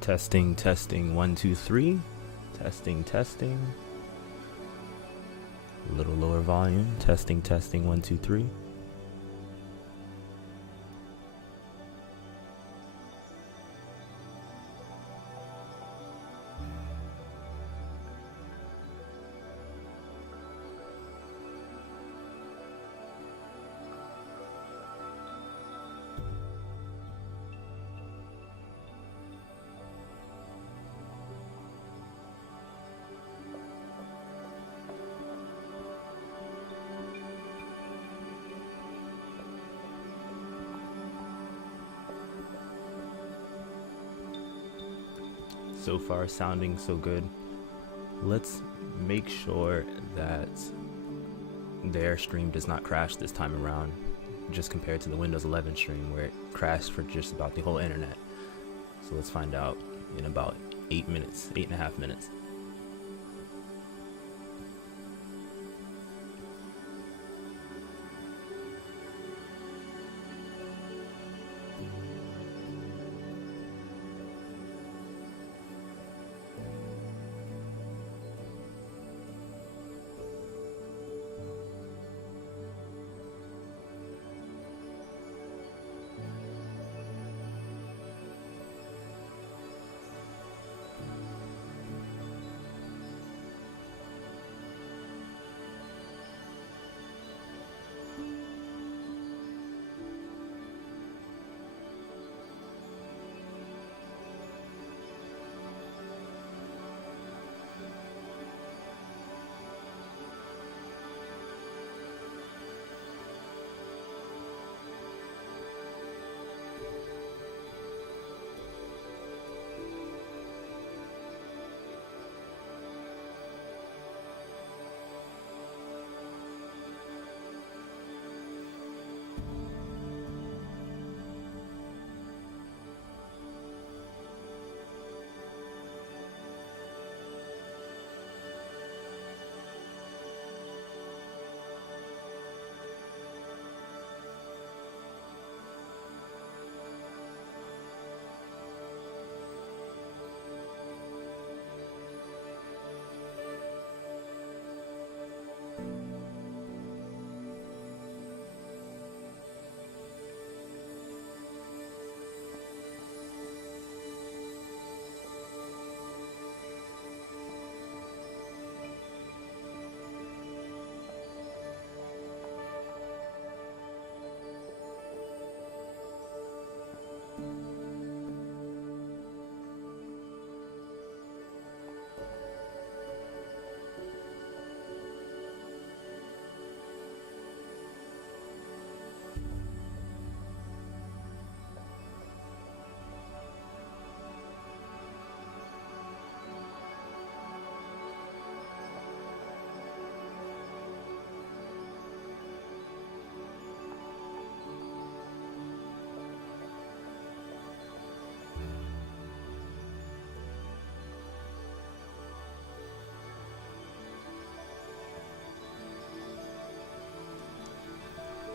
Testing, testing, 1, 2, 3. Testing, testing. A little lower volume. Testing, testing, 1, 2, 3. So far sounding so good. Let's make sure that the Airstream does not crash this time around, just compared to the Windows 11 stream where it crashed for just about the whole internet. So let's find out in about 8 minutes, 8.5 minutes.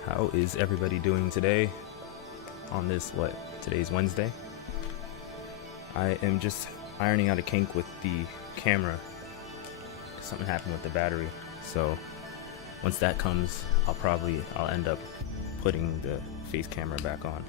How is everybody doing today on this, today's Wednesday? I am just ironing out a kink with the camera. Something happened with the battery. So once that comes, I'll end up putting the face camera back on.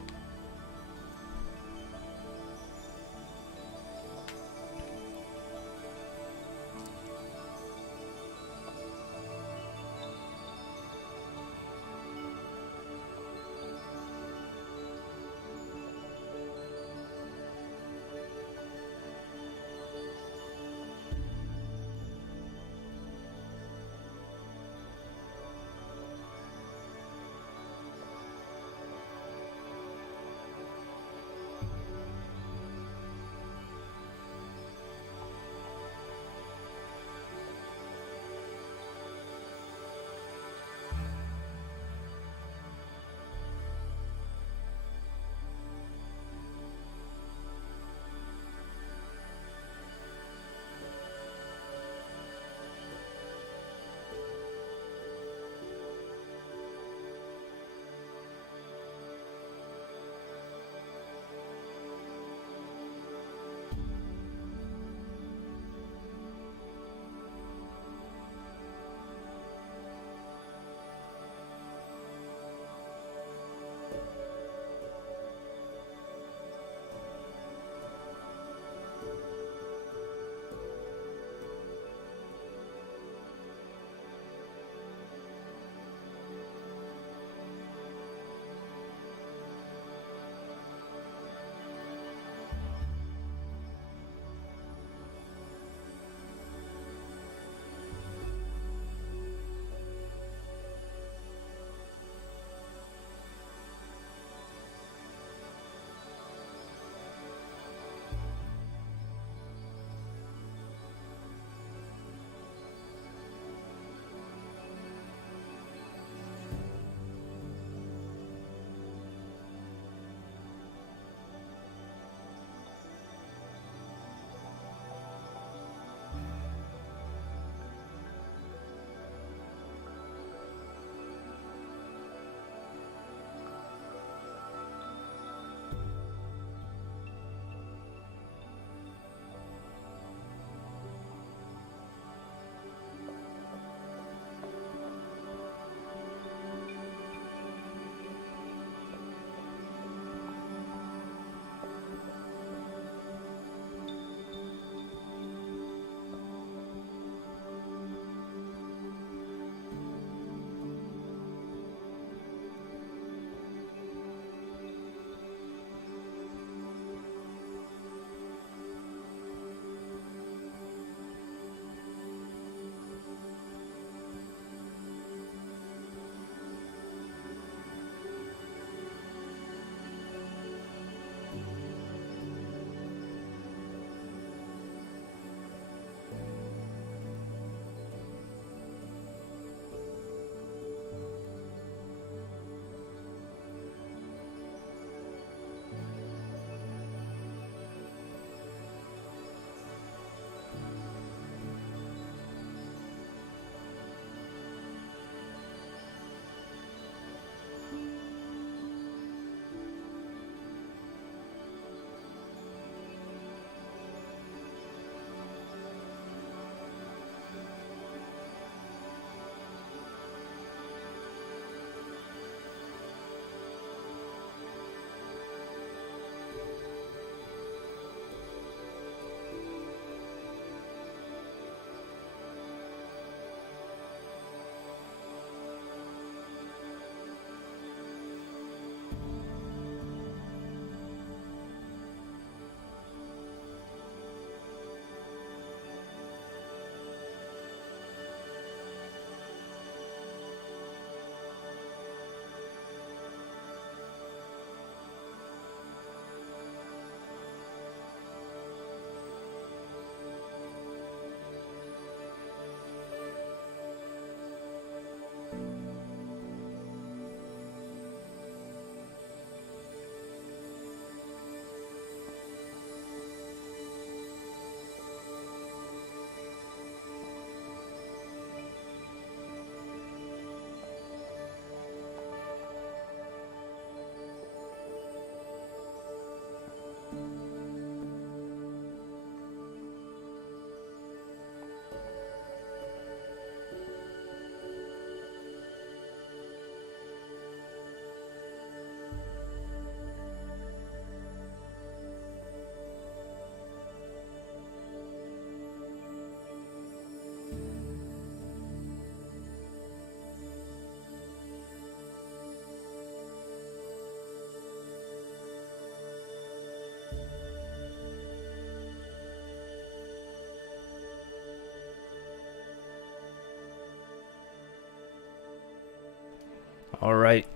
All right,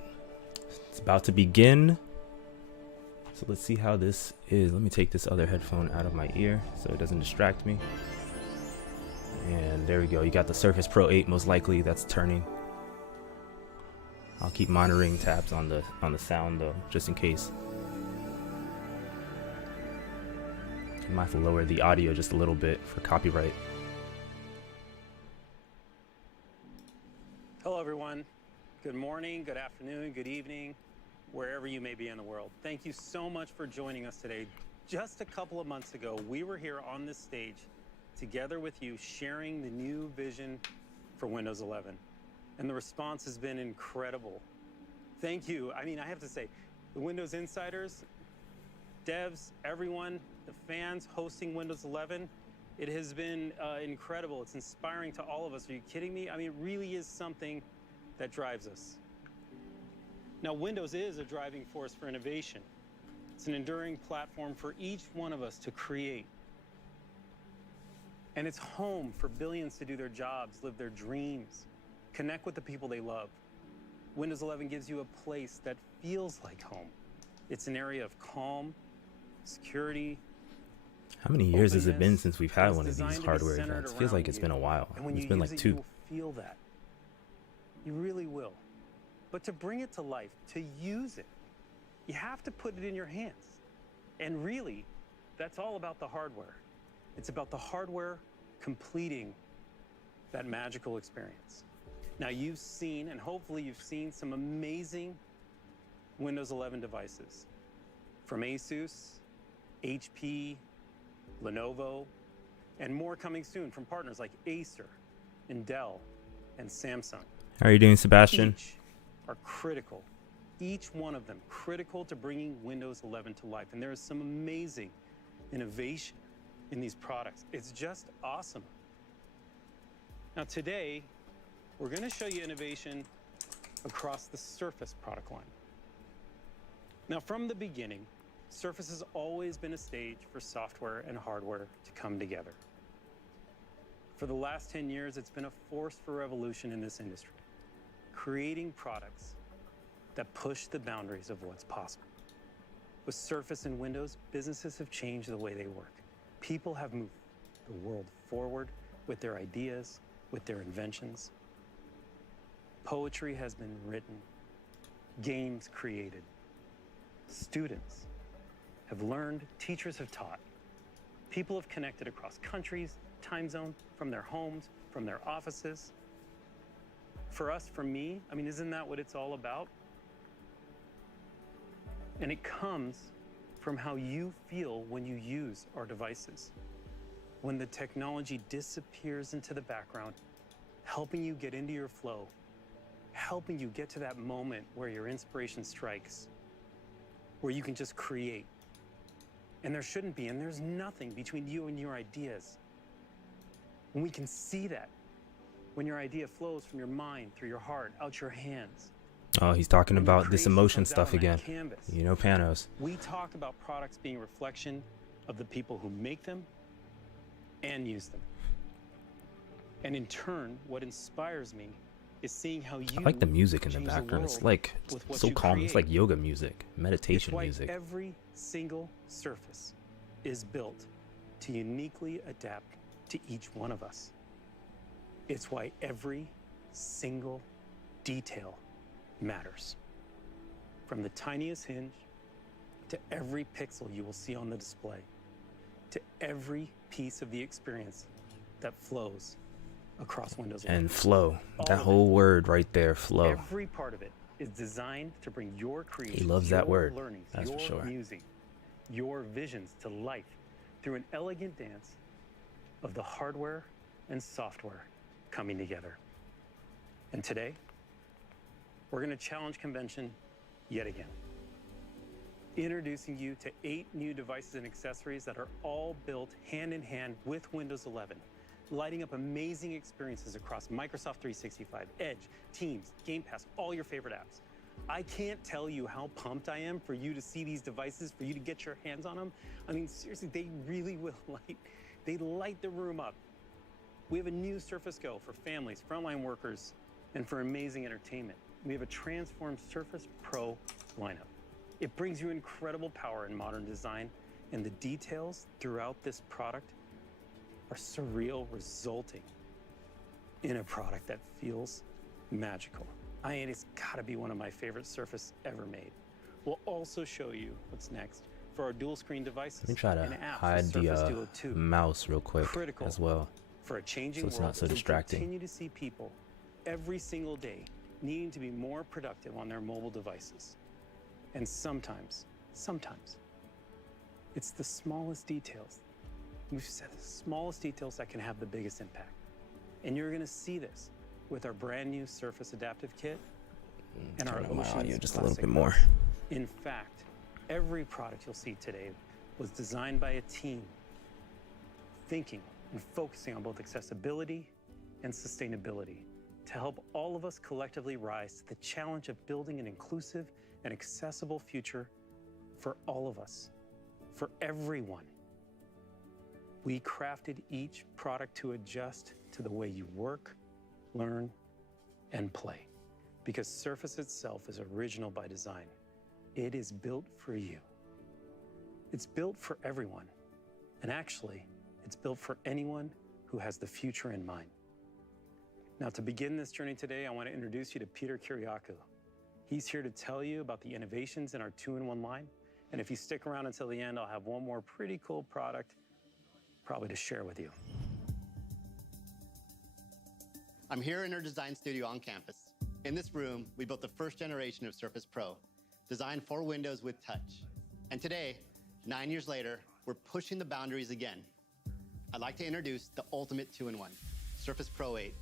it's about to begin. So let's see how this is. Let me take this other headphone out of my ear so it doesn't distract me. And there we go. You got the Surface Pro 8, most likely that's turning. I'll keep monitoring tabs on the sound though, just in case. I might have to lower the audio just a little bit for copyright. Hello everyone. Good morning, good afternoon, good evening, wherever you may be in the world. Thank you so much for joining us today. Just a couple of months ago, we were here on this stage together with you, sharing the new vision for Windows 11. And the response has been incredible. Thank you. I mean, I have to say, the Windows insiders, devs, everyone, the fans hosting Windows 11, it has been incredible. It's inspiring to all of us. Are you kidding me? I mean, it really is something that drives us. Now, Windows is a driving force for innovation. It's an enduring platform for each one of us to create. And it's home for billions to do their jobs, live their dreams, connect with the people they love. Windows 11 gives you a place that feels like home. It's an area of calm, security. How many years has it been since we've had one of these hardware events? Feels like it's been a while. It's been like 2. You will feel that. You really will. But to bring it to life, to use it, you have to put it in your hands. And really, that's all about the hardware. It's about the hardware completing that magical experience. Now you've seen, and hopefully you've seen, some amazing Windows 11 devices from Asus, HP, Lenovo, and more coming soon from partners like Acer and Dell and Samsung. How are you doing, Sebastian? Each are critical. Each one of them critical to bringing Windows 11 to life. And there is some amazing innovation in these products. It's just awesome. Now today, we're going to show you innovation across the Surface product line. Now from the beginning, Surface has always been a stage for software and hardware to come together. For the last 10 years, it's been a force for revolution in this industry, creating products that push the boundaries of what's possible. With Surface and Windows, businesses have changed the way they work. People have moved the world forward with their ideas, with their inventions. Poetry has been written, games created. Students have learned, teachers have taught. People have connected across countries, time zones, from their homes, from their offices. For us, for me, I mean, isn't that what it's all about? And it comes from how you feel when you use our devices. When the technology disappears into the background, helping you get into your flow, helping you get to that moment where your inspiration strikes, where you can just create. And there shouldn't be, and there's nothing between you and your ideas. When we can see that, when your idea flows from your mind, through your heart, out your hands. Oh, he's talking about this emotion stuff again. You know, Panos. We talk about products being a reflection of the people who make them and use them. And in turn, what inspires me is seeing how you I like the music in the background. It's like so calm. It's like yoga music, meditation music. Every single Surface is built to uniquely adapt to each one of us. It's why every single detail matters. From the tiniest hinge to every pixel you will see on the display, to every piece of the experience that flows across Windows 11. And flow, that whole word right there, flow. Every part of it is designed to bring your creation, he loves that word, learnings, that's your for sure. Music, your visions to life through an elegant dance of the hardware and software coming together. And today, we're going to challenge convention yet again. Introducing you to 8 new devices and accessories that are all built hand in hand with Windows 11, lighting up amazing experiences across Microsoft 365, Edge, Teams, Game Pass, all your favorite apps. I can't tell you how pumped I am for you to see these devices, for you to get your hands on them. I mean, seriously, they really will light the room up. We have a new Surface Go for families, frontline workers, and for amazing entertainment. we have a transformed Surface Pro lineup. It brings you incredible power and modern design, and the details throughout this product are surreal, resulting in a product that feels magical. It's gotta be one of my favorite Surface ever made. We'll also show you what's next for our dual screen devices. Let me try to and apps hide with Surface the Duo 2. mouse real quick Critical as well, for a changing so it's world, not so as we distracting. continue to see people every single day needing to be more productive on their mobile devices. And sometimes, it's the smallest details. We've said the smallest details that can have the biggest impact. And you're gonna see this with our brand new Surface Adaptive Kit and our Turn up my Oceans audio just a little Classic bit more. Glass. In fact, every product you'll see today was designed by a team thinking and focusing on both accessibility and sustainability to help all of us collectively rise to the challenge of building an inclusive and accessible future for all of us, for everyone. We crafted each product to adjust to the way you work, learn, and play. Because Surface itself is original by design. It is built for you. It's built for everyone. And actually, it's built for anyone who has the future in mind. Now, to begin this journey today, I want to introduce you to Peter Kiriakou. He's here to tell you about the innovations in our 2-in-1 line. And if you stick around until the end, I'll have one more pretty cool product probably to share with you. I'm here in our design studio on campus. In this room, we built the first generation of Surface Pro, designed for Windows with touch. And today, 9 years later, we're pushing the boundaries again. I'd like to introduce the ultimate 2-in-1, Surface Pro 8.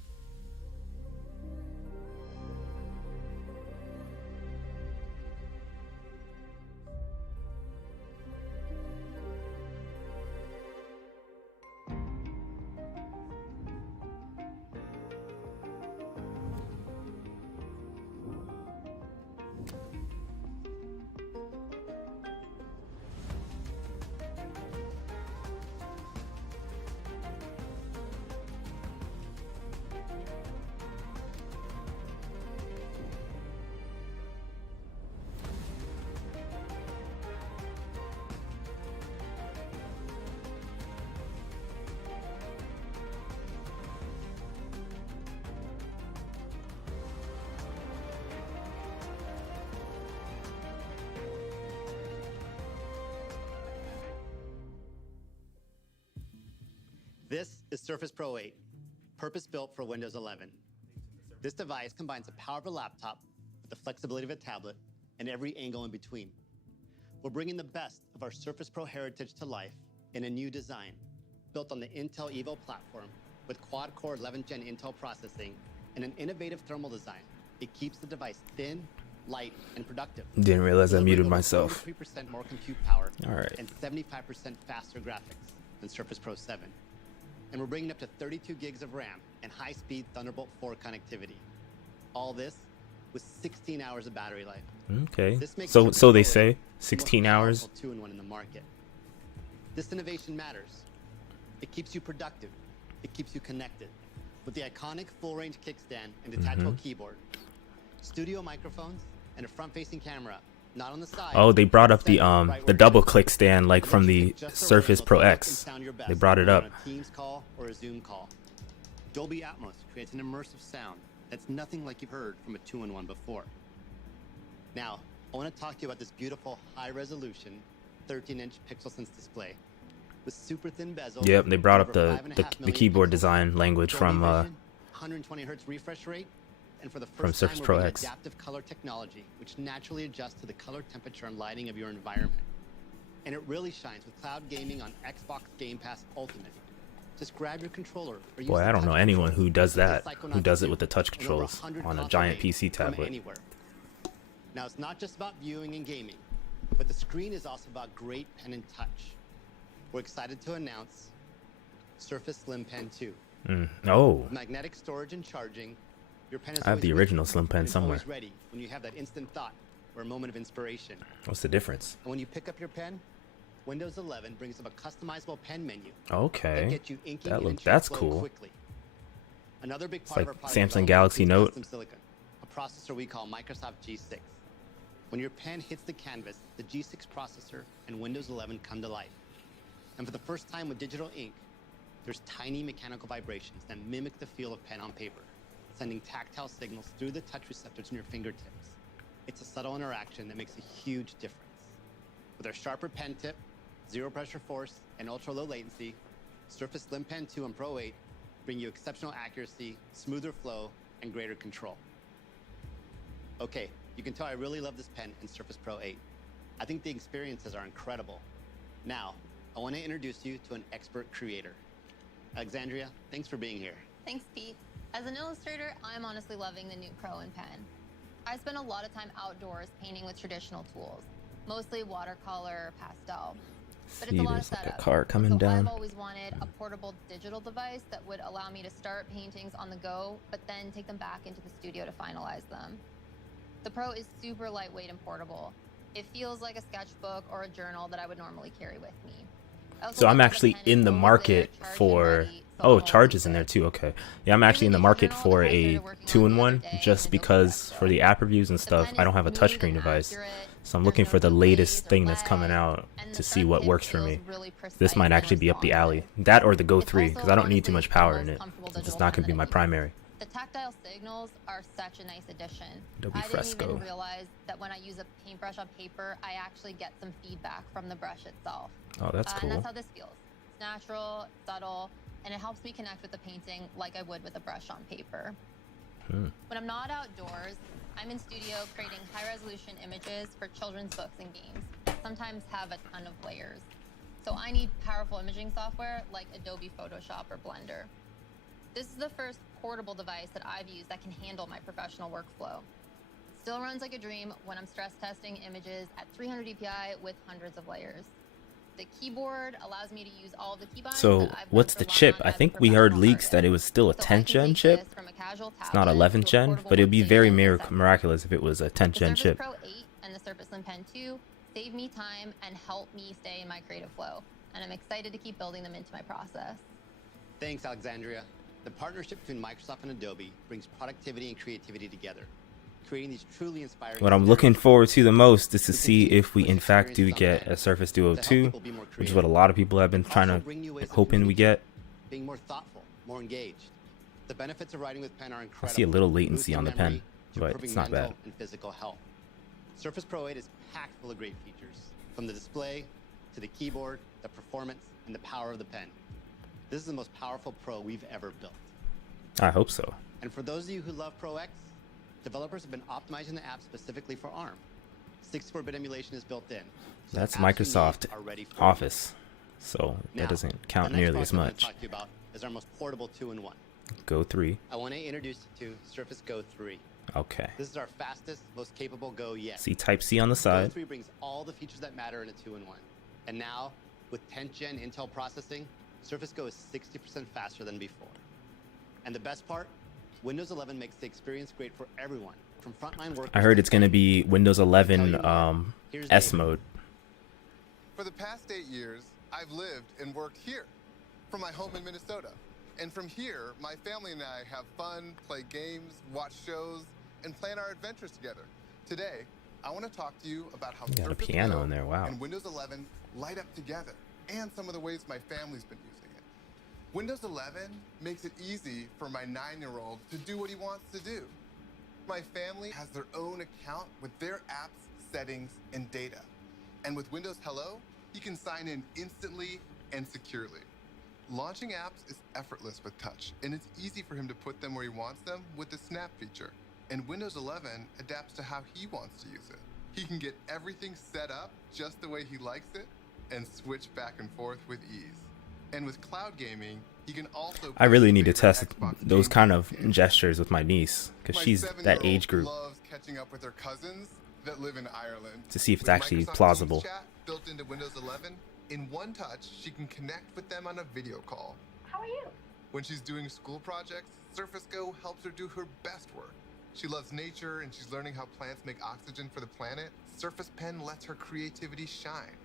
This is Surface Pro 8, purpose-built for Windows 11. This device combines the power of a laptop with the flexibility of a tablet and every angle in between. We're bringing the best of our Surface Pro heritage to life in a new design, built on the Intel Evo platform with quad-core 11th gen Intel processing and an innovative thermal design. It keeps the device thin, light, and productive. Didn't realize I muted myself. 3% more compute power All right. and 75% faster graphics than Surface Pro 7. And we're bringing up to 32 gigs of RAM and high-speed Thunderbolt 4 connectivity. All this with 16 hours of battery life. Okay. This makes So Surface they Pro 8 say the 16 most hours. powerful 2-in-1 in the market. This innovation matters. It keeps you productive. It keeps you connected. With the iconic full-range kickstand and detachable keyboard, studio microphones, and a front-facing camera, not on the side. Oh, they brought up the right where the it double matters. click stand like from the Just the Surface right Pro angle to X. look and sound your They best, brought it whether up. on a Teams call or a Zoom call. Dolby Atmos creates an immersive sound that's nothing like you've heard from a 2-in-1 before. Now, I want to talk to you about this beautiful high-resolution 13-inch pixel sense display with super thin bezel. Yep, they brought up over the 5.5 million keyboard pixels, design language Dolby from Vision, 120 hertz refresh rate, and for the first Surface time, Pro we're bringing X. adaptive color technology, which naturally adjusts to the color temperature and lighting of your environment. And it really shines with cloud gaming on Xbox Game Pass Ultimate. Just grab your controller or use Boy, the I don't know touch anyone control, who does like that, the who does Psychonauts it 2, with the touch and over controls 100 on a console giant games PC from tablet. anywhere. Now, it's not just about viewing and gaming, but the screen is also about great pen and touch. We're excited to announce Surface Slim Pen 2. Oh, With magnetic storage and charging, your pen is I have the always with original you, Slim Pen and it's somewhere. always ready when you have that instant thought or a moment of inspiration. What's the difference? And when you pick up your pen, Windows 11 brings up a customizable pen menu that Okay, gets you inking that and look ink that's flow cool. quickly. Another big It's part like of our product Samsung development Galaxy is Note. custom silicon, a processor we call Microsoft G6. When your pen hits the canvas, the G6 processor and Windows 11 come to life. And for the first time with digital ink, there's tiny mechanical vibrations that mimic the feel of pen on paper, sending tactile signals through the touch receptors in your fingertips. It's a subtle interaction that makes a huge difference. With our sharper pen tip, zero pressure force, and ultra low latency, Surface Slim Pen 2 and Pro 8 bring you exceptional accuracy, smoother flow, and greater control. Okay, you can tell I really love this pen in Surface Pro 8. I think the experiences are incredible. Now, I want to introduce you to an expert creator. Alexandria, thanks for being here. Thanks, Pete. As an illustrator, I'm honestly loving the new Pro and pen. I spend a lot of time outdoors painting with traditional tools, mostly watercolor, pastel. But it's a lot of there's like setup. a car coming So down. I've always wanted a portable digital device that would allow me to start paintings on the go, but then take them back into the studio to finalize them. The Pro is super lightweight and portable. It feels like a sketchbook or a journal that I would normally carry with me. I also So I'm love that actually pen is in the always market there, charged for, and ready, so oh, I won't charge lose is in there it. too. Okay. Yeah, I'm actually in the market for a 2-in-1 just because for the app reviews and stuff, I don't have a touchscreen device. So I'm looking for the latest thing that's coming out to see what works for me. This might actually be up the alley. That or the Go 3 because I don't need too much power in it. It's not going to be my primary. The tactile signals are such a nice addition. Adobe I didn't Fresco. even realize that when I use a paintbrush on paper, I actually get some feedback from the brush itself. Oh, that's And cool. that's how this feels. It's natural, subtle, and it helps me connect with the painting like I would with a brush on paper. When I'm not outdoors, I'm in studio creating high-resolution images for children's books and games that sometimes have a ton of layers. So I need powerful imaging software like Adobe Photoshop or Blender. This is the first portable device that I've used that can handle my professional workflow. It still runs like a dream when I'm stress testing images at 300 dpi with hundreds of layers. The keyboard allows me to use all of the keybinds. So that I've what's worked the for chip? long I as a think we heard professional leaks that it was still a artist. So I 10th can gen take chip. this from a casual It's not tablet 11th to a gen, portable but it would be workstation very in seconds. miraculous if it was a 10th The gen Surface chip. Pro 8 and the Surface Slim Pen 2 save me time and help me stay in my creative flow. And I'm excited to keep building them into my process. Thanks, Alexandria. The partnership between Microsoft and Adobe brings productivity and creativity together, creating these truly inspiring What I'm looking forward to the most is to We see continue if we push in fact do experiences get on a Surface Duo to help 2, people be more which is what a creative. lot of people have been trying Also to, bring new ways of hoping we get. being more thoughtful, more engaged. The benefits of writing with pen are I incredible. see a little latency Boosting on the memory pen, to but improving it's not mental bad. and physical health. Surface Pro 8 is packed full of great features, from the display to the keyboard, the performance, and the power of the pen. This is the most powerful Pro we've ever built. I hope so. And for those of you who love Pro X, developers have been optimizing the app specifically for ARM. 64-bit emulation is built in. So That's the apps you need Microsoft are ready for you. Office, so Now, that doesn't the count next nearly as product I wanna much. talk to you about is our most portable 2-in-1. Go 3. I want to introduce you to Surface Go 3. Okay. This is our fastest, most capable Go yet. See Type C on the Go side. 3 brings all the features that matter in a 2-in-1. And now, with 10th gen Intel processing, Surface Go is 60% faster than before. And the best part? Windows 11 makes the experience great for everyone, from frontline workers. I heard it's going to be Windows 11 Here's S David. mode. For the past 8 years, I've lived and worked here, from my home in Minnesota. And from here, my family and I have fun, play games, watch shows, and plan our adventures together. Today, I want to talk to you about how You got a Surface piano Go in there, wow. and Windows 11 light up together, and some of the ways my family's been using it. Windows 11 makes it easy for my 9-year-old to do what he wants to do. My family has their own account with their apps, settings, and data. And with Windows Hello, he can sign in instantly and securely. Launching apps is effortless with touch, and it's easy for him to put them where he wants them with the Snap feature. And Windows 11 adapts to how he wants to use it. He can get everything set up just the way he likes it and switch back and forth with ease. And with cloud gaming, he can also I really play need to his favorite test Xbox those game kind of games. gestures with my niece because My she's that 7-year-old age group loves catching up with her cousins that live in Ireland. to see if it's With actually Microsoft plausible. Teams Chat built into Windows 11, in one touch, she can connect with them on a video call. How are you? When she's doing school projects, Surface Go helps her do her best work. She loves nature and she's learning how plants make oxygen for the planet. Surface Pen lets her creativity shine.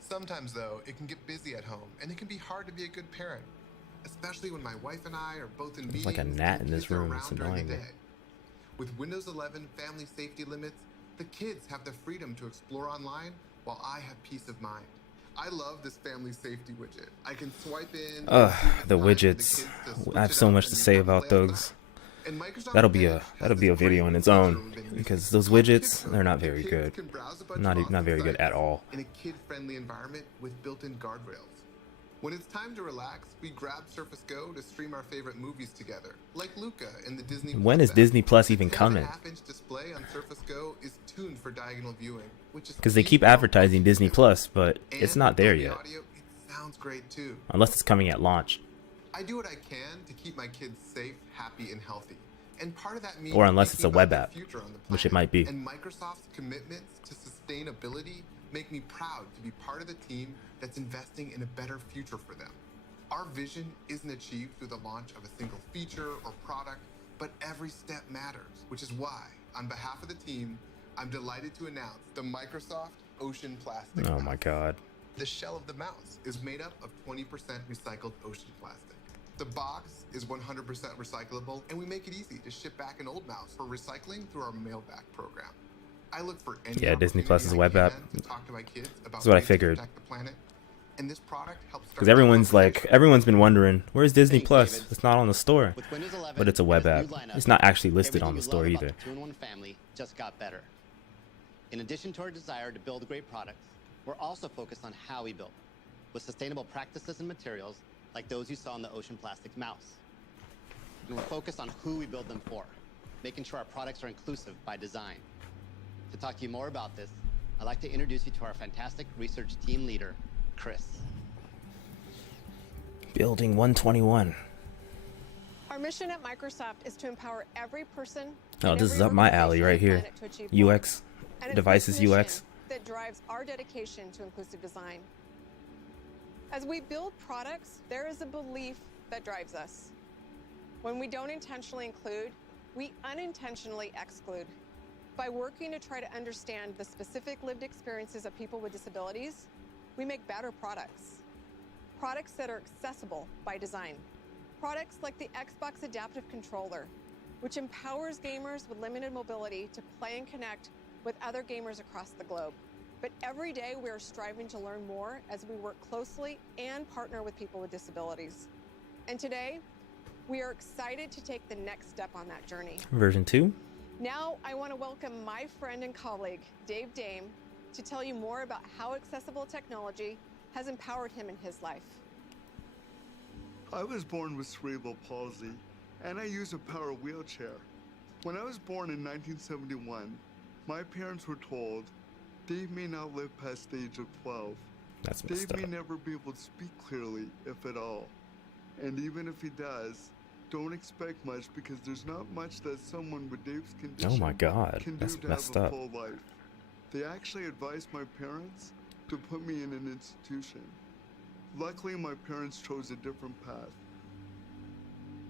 Sometimes, though, it can get busy at home, and it can be hard to be a good parent, especially when my wife and I are both in meetings. like a gnat and in this kids are room. It's around during the annoying me. day. With Windows 11 family safety limits, the kids have the freedom to explore online while I have peace of mind. I love this family safety widget. I can swipe in. The widgets. I have so much to say about those. That'll be a video on its own, because those widgets, they're not very good. Not very good at all. In a kid-friendly environment with built-in guardrails. When it's time to relax, we grab Surface Go to stream our favorite movies together, like Luca in the Disney Plus. When is Disney Plus even coming? The 10.5-inch display on Surface Go is tuned for diagonal viewing, which is Because they keep advertising Disney Plus, but it's not there yet. Audio, it sounds great too. Unless it's coming at launch. I do what I can to keep my kids safe, happy, and healthy. And part of that means Or unless it's a thinking web about app, the future on the which it planet. might be. And Microsoft's commitments to sustainability make me proud to be part of the team that's investing in a better future for them. Our vision isn't achieved through the launch of a single feature or product, but every step matters, which is why, on behalf of the team, I'm delighted to announce the Microsoft Ocean Plastic. Oh my God. The shell of the mouse is made up of 20% recycled ocean plastic. The box is 100% recyclable, and we make it easy to ship back an old mouse for recycling through our mail-back program. I look for any Disney Plus is a web opportunity app. I can to talk to my kids about That's what I ways to figured. protect the planet, and this product helps start Because everyone's been wondering, where's Disney Thanks, Plus? David. It's not on the store. With Windows 11, But it's a web and app. its new lineup, It's not actually listed everything on the you store love about either. The two-in-one family just got better. In addition to our desire to build great products, we're also focused on how we build, with sustainable practices and materials like those you saw in the Ocean Plastic mouse. And we're focused on who we build them for, making sure our products are inclusive by design. To talk to you more about this, I'd like to introduce you to our fantastic research team leader, Chris. Building 121. Our mission at Microsoft is to empower every person. Oh, and this every is up my alley organization right on the here. planet to achieve more. UX, And it's devices this mission UX. that drives our dedication to inclusive design. As we build products, there is a belief that drives us. When we don't intentionally include, we unintentionally exclude. By working to try to understand the specific lived experiences of people with disabilities, we make better products. Products that are accessible by design. Products like the Xbox Adaptive Controller, which empowers gamers with limited mobility to play and connect with other gamers across the globe. But every day we are striving to learn more as we work closely and partner with people with disabilities. And today, we are excited to take the next step on that journey. Version 2. Now, I want to welcome my friend and colleague, Dave Dame, to tell you more about how accessible technology has empowered him in his life. I was born with cerebral palsy, and I use a power wheelchair. When I was born in 1971, my parents were told Dave may not live past the age of 12. That's Dave messed up. may never be able to speak clearly, if at all. And even if he does, don't expect much because there's not much that someone with Dave's condition Oh my God, can do that's to messed have a up. full life. They actually advised my parents to put me in an institution. Luckily, my parents chose a different path.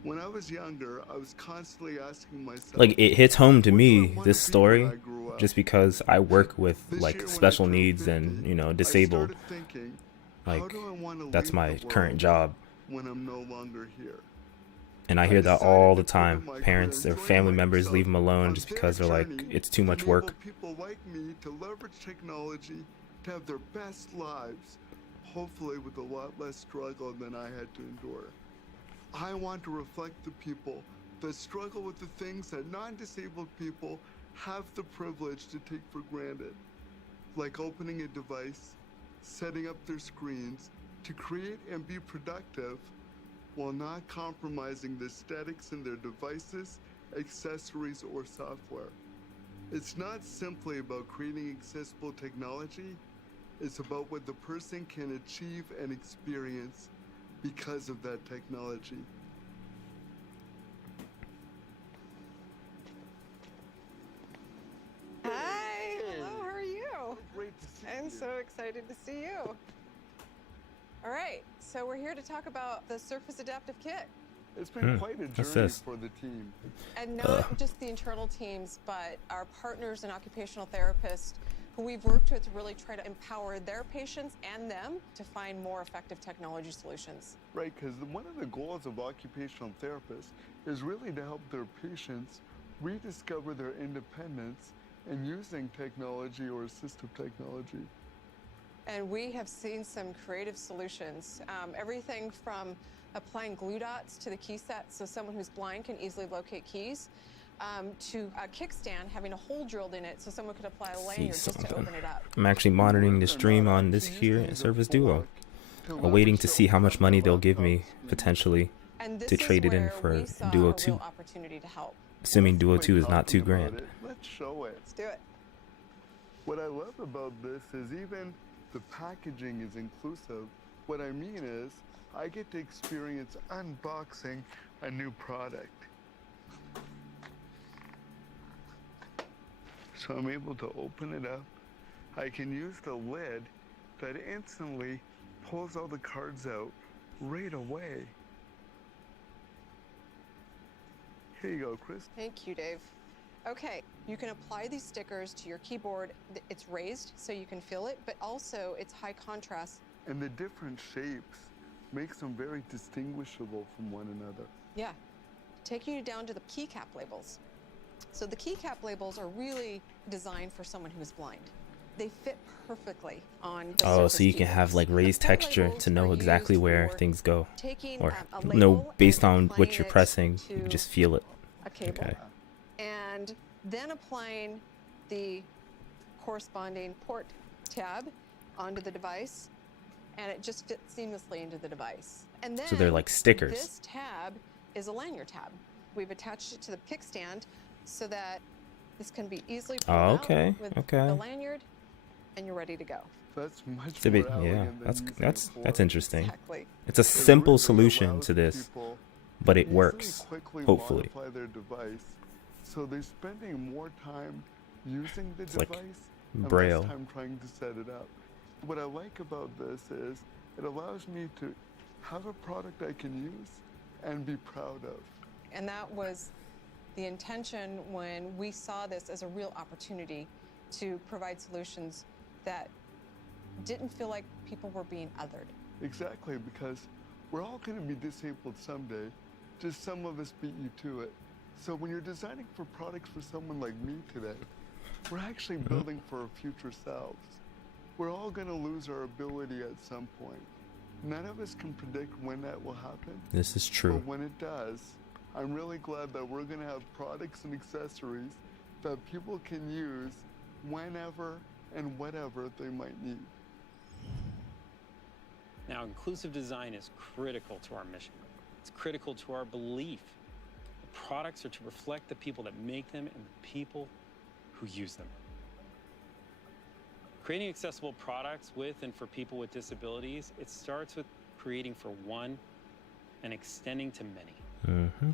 When I was younger, I was constantly asking myself, Like, it hits home to what do I me, want this to be story, when I grow up? just because I work with This like year when I special turned needs 50, and, you know, I disabled. started thinking, Like, how do I want to that's leave my the current world job. when I'm no longer here? And I hear that all the time. Parents or family members leave them alone just because they're like, it's too much work. People like me to leverage technology to have their best lives, hopefully with a lot less struggle than I had to endure. I want to reflect the people that struggle with the things that non-disabled people have the privilege to take for granted, like opening a device, setting up their screens to create and be productive while not compromising the aesthetics in their devices, accessories, or software. It's not simply about creating accessible technology, it's about what the person can achieve and experience because of that technology. Hi, hello, how are you? Great to see I'm you. so excited to see you. All right, so we're here to talk about the Surface Adaptive Kit. It's been quite a What's journey this? for the team. And not just the internal teams, but our partners and occupational therapists who we've worked with to really try to empower their patients and them to find more effective technology solutions. Right, because one of the goals of occupational therapists is really to help their patients rediscover their independence in using technology or assistive technology. And we have seen some creative solutions. Everything from applying glue dots to the key set so someone who's blind can easily locate keys, to a kickstand having a hole drilled in it so someone could apply a lanyard just to open it up. I'm actually monitoring the stream on this here Surface Duo, awaiting to see how much money they'll give me potentially to trade it in for Duo 2. Assuming Duo 2 is not too grand. Let's show it. Let's do it. What I love about this is even the packaging is inclusive. What I mean is, I get to experience unboxing a new product. So I'm able to open it up. I can use the lid that instantly pulls all the cards out right away. Here you go, Chris. Thank you, Dave. Okay, you can apply these stickers to your keyboard. It's raised so you can feel it, but also it's high contrast. And the different shapes makes them very distinguishable from one another. Yeah, taking you down to the Keycap labels. So the Keycap labels are really designed for someone who is blind. They fit perfectly on the Oh, so you can keyboards. have like raised The port texture labels to know are exactly used where for things go, taking, or a know label based and on what applying you're it pressing, you to just feel it. a cable. Okay. And then applying the corresponding port tab onto the device, and it just fits seamlessly into the device. And then So they're like stickers. This tab is a lanyard tab. We've attached it to the kickstand so that this can be easily pulled Oh, out okay, with okay. the lanyard, and you're ready to go. That's much It's a bit, more yeah. elegant than using That's a fork. interesting. Exactly. It's a It simple really solution allows to this, people but to it easily works. quickly Hopefully. modify their device, so they're spending more time using the like device and Braille. less time trying to set it up. What I like about this is it allows me to have a product I can use and be proud of. And that was the intention when we saw this as a real opportunity to provide solutions that didn't feel like people were being othered. Exactly, because we're all going to be disabled someday, just some of us beat you to it. So when you're designing for products for someone like me today, we're actually building for our future selves. We're all going to lose our ability at some point. None of us can predict when that will happen. This is true. But when it does, I'm really glad that we're going to have products and accessories that people can use whenever and whatever they might need. Now, inclusive design is critical to our mission. It's critical to our belief. The products are to reflect the people that make them and the people who use them. Creating accessible products with and for people with disabilities, it starts with creating for one and extending to many. Mm-hmm.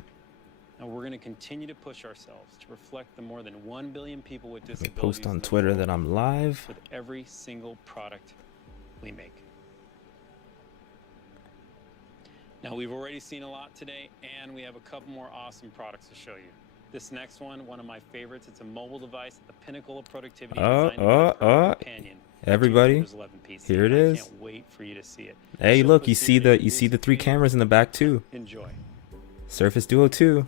Now, we're going to continue to push ourselves to reflect the more than 1 billion people with I disabilities. post on in the Twitter world that I'm live. with every single product we make. Now, we've already seen a lot today, and we have a couple more awesome products to show you. This next one of my favorites, it's a mobile device at the pinnacle of productivity. designed to be a perfect companion to your Everybody, Windows 11 PC. here it I is. can't wait for you to see it. Hey, So look, put you see together the this 3 video. cameras in the back too. Enjoy. Surface Duo 2.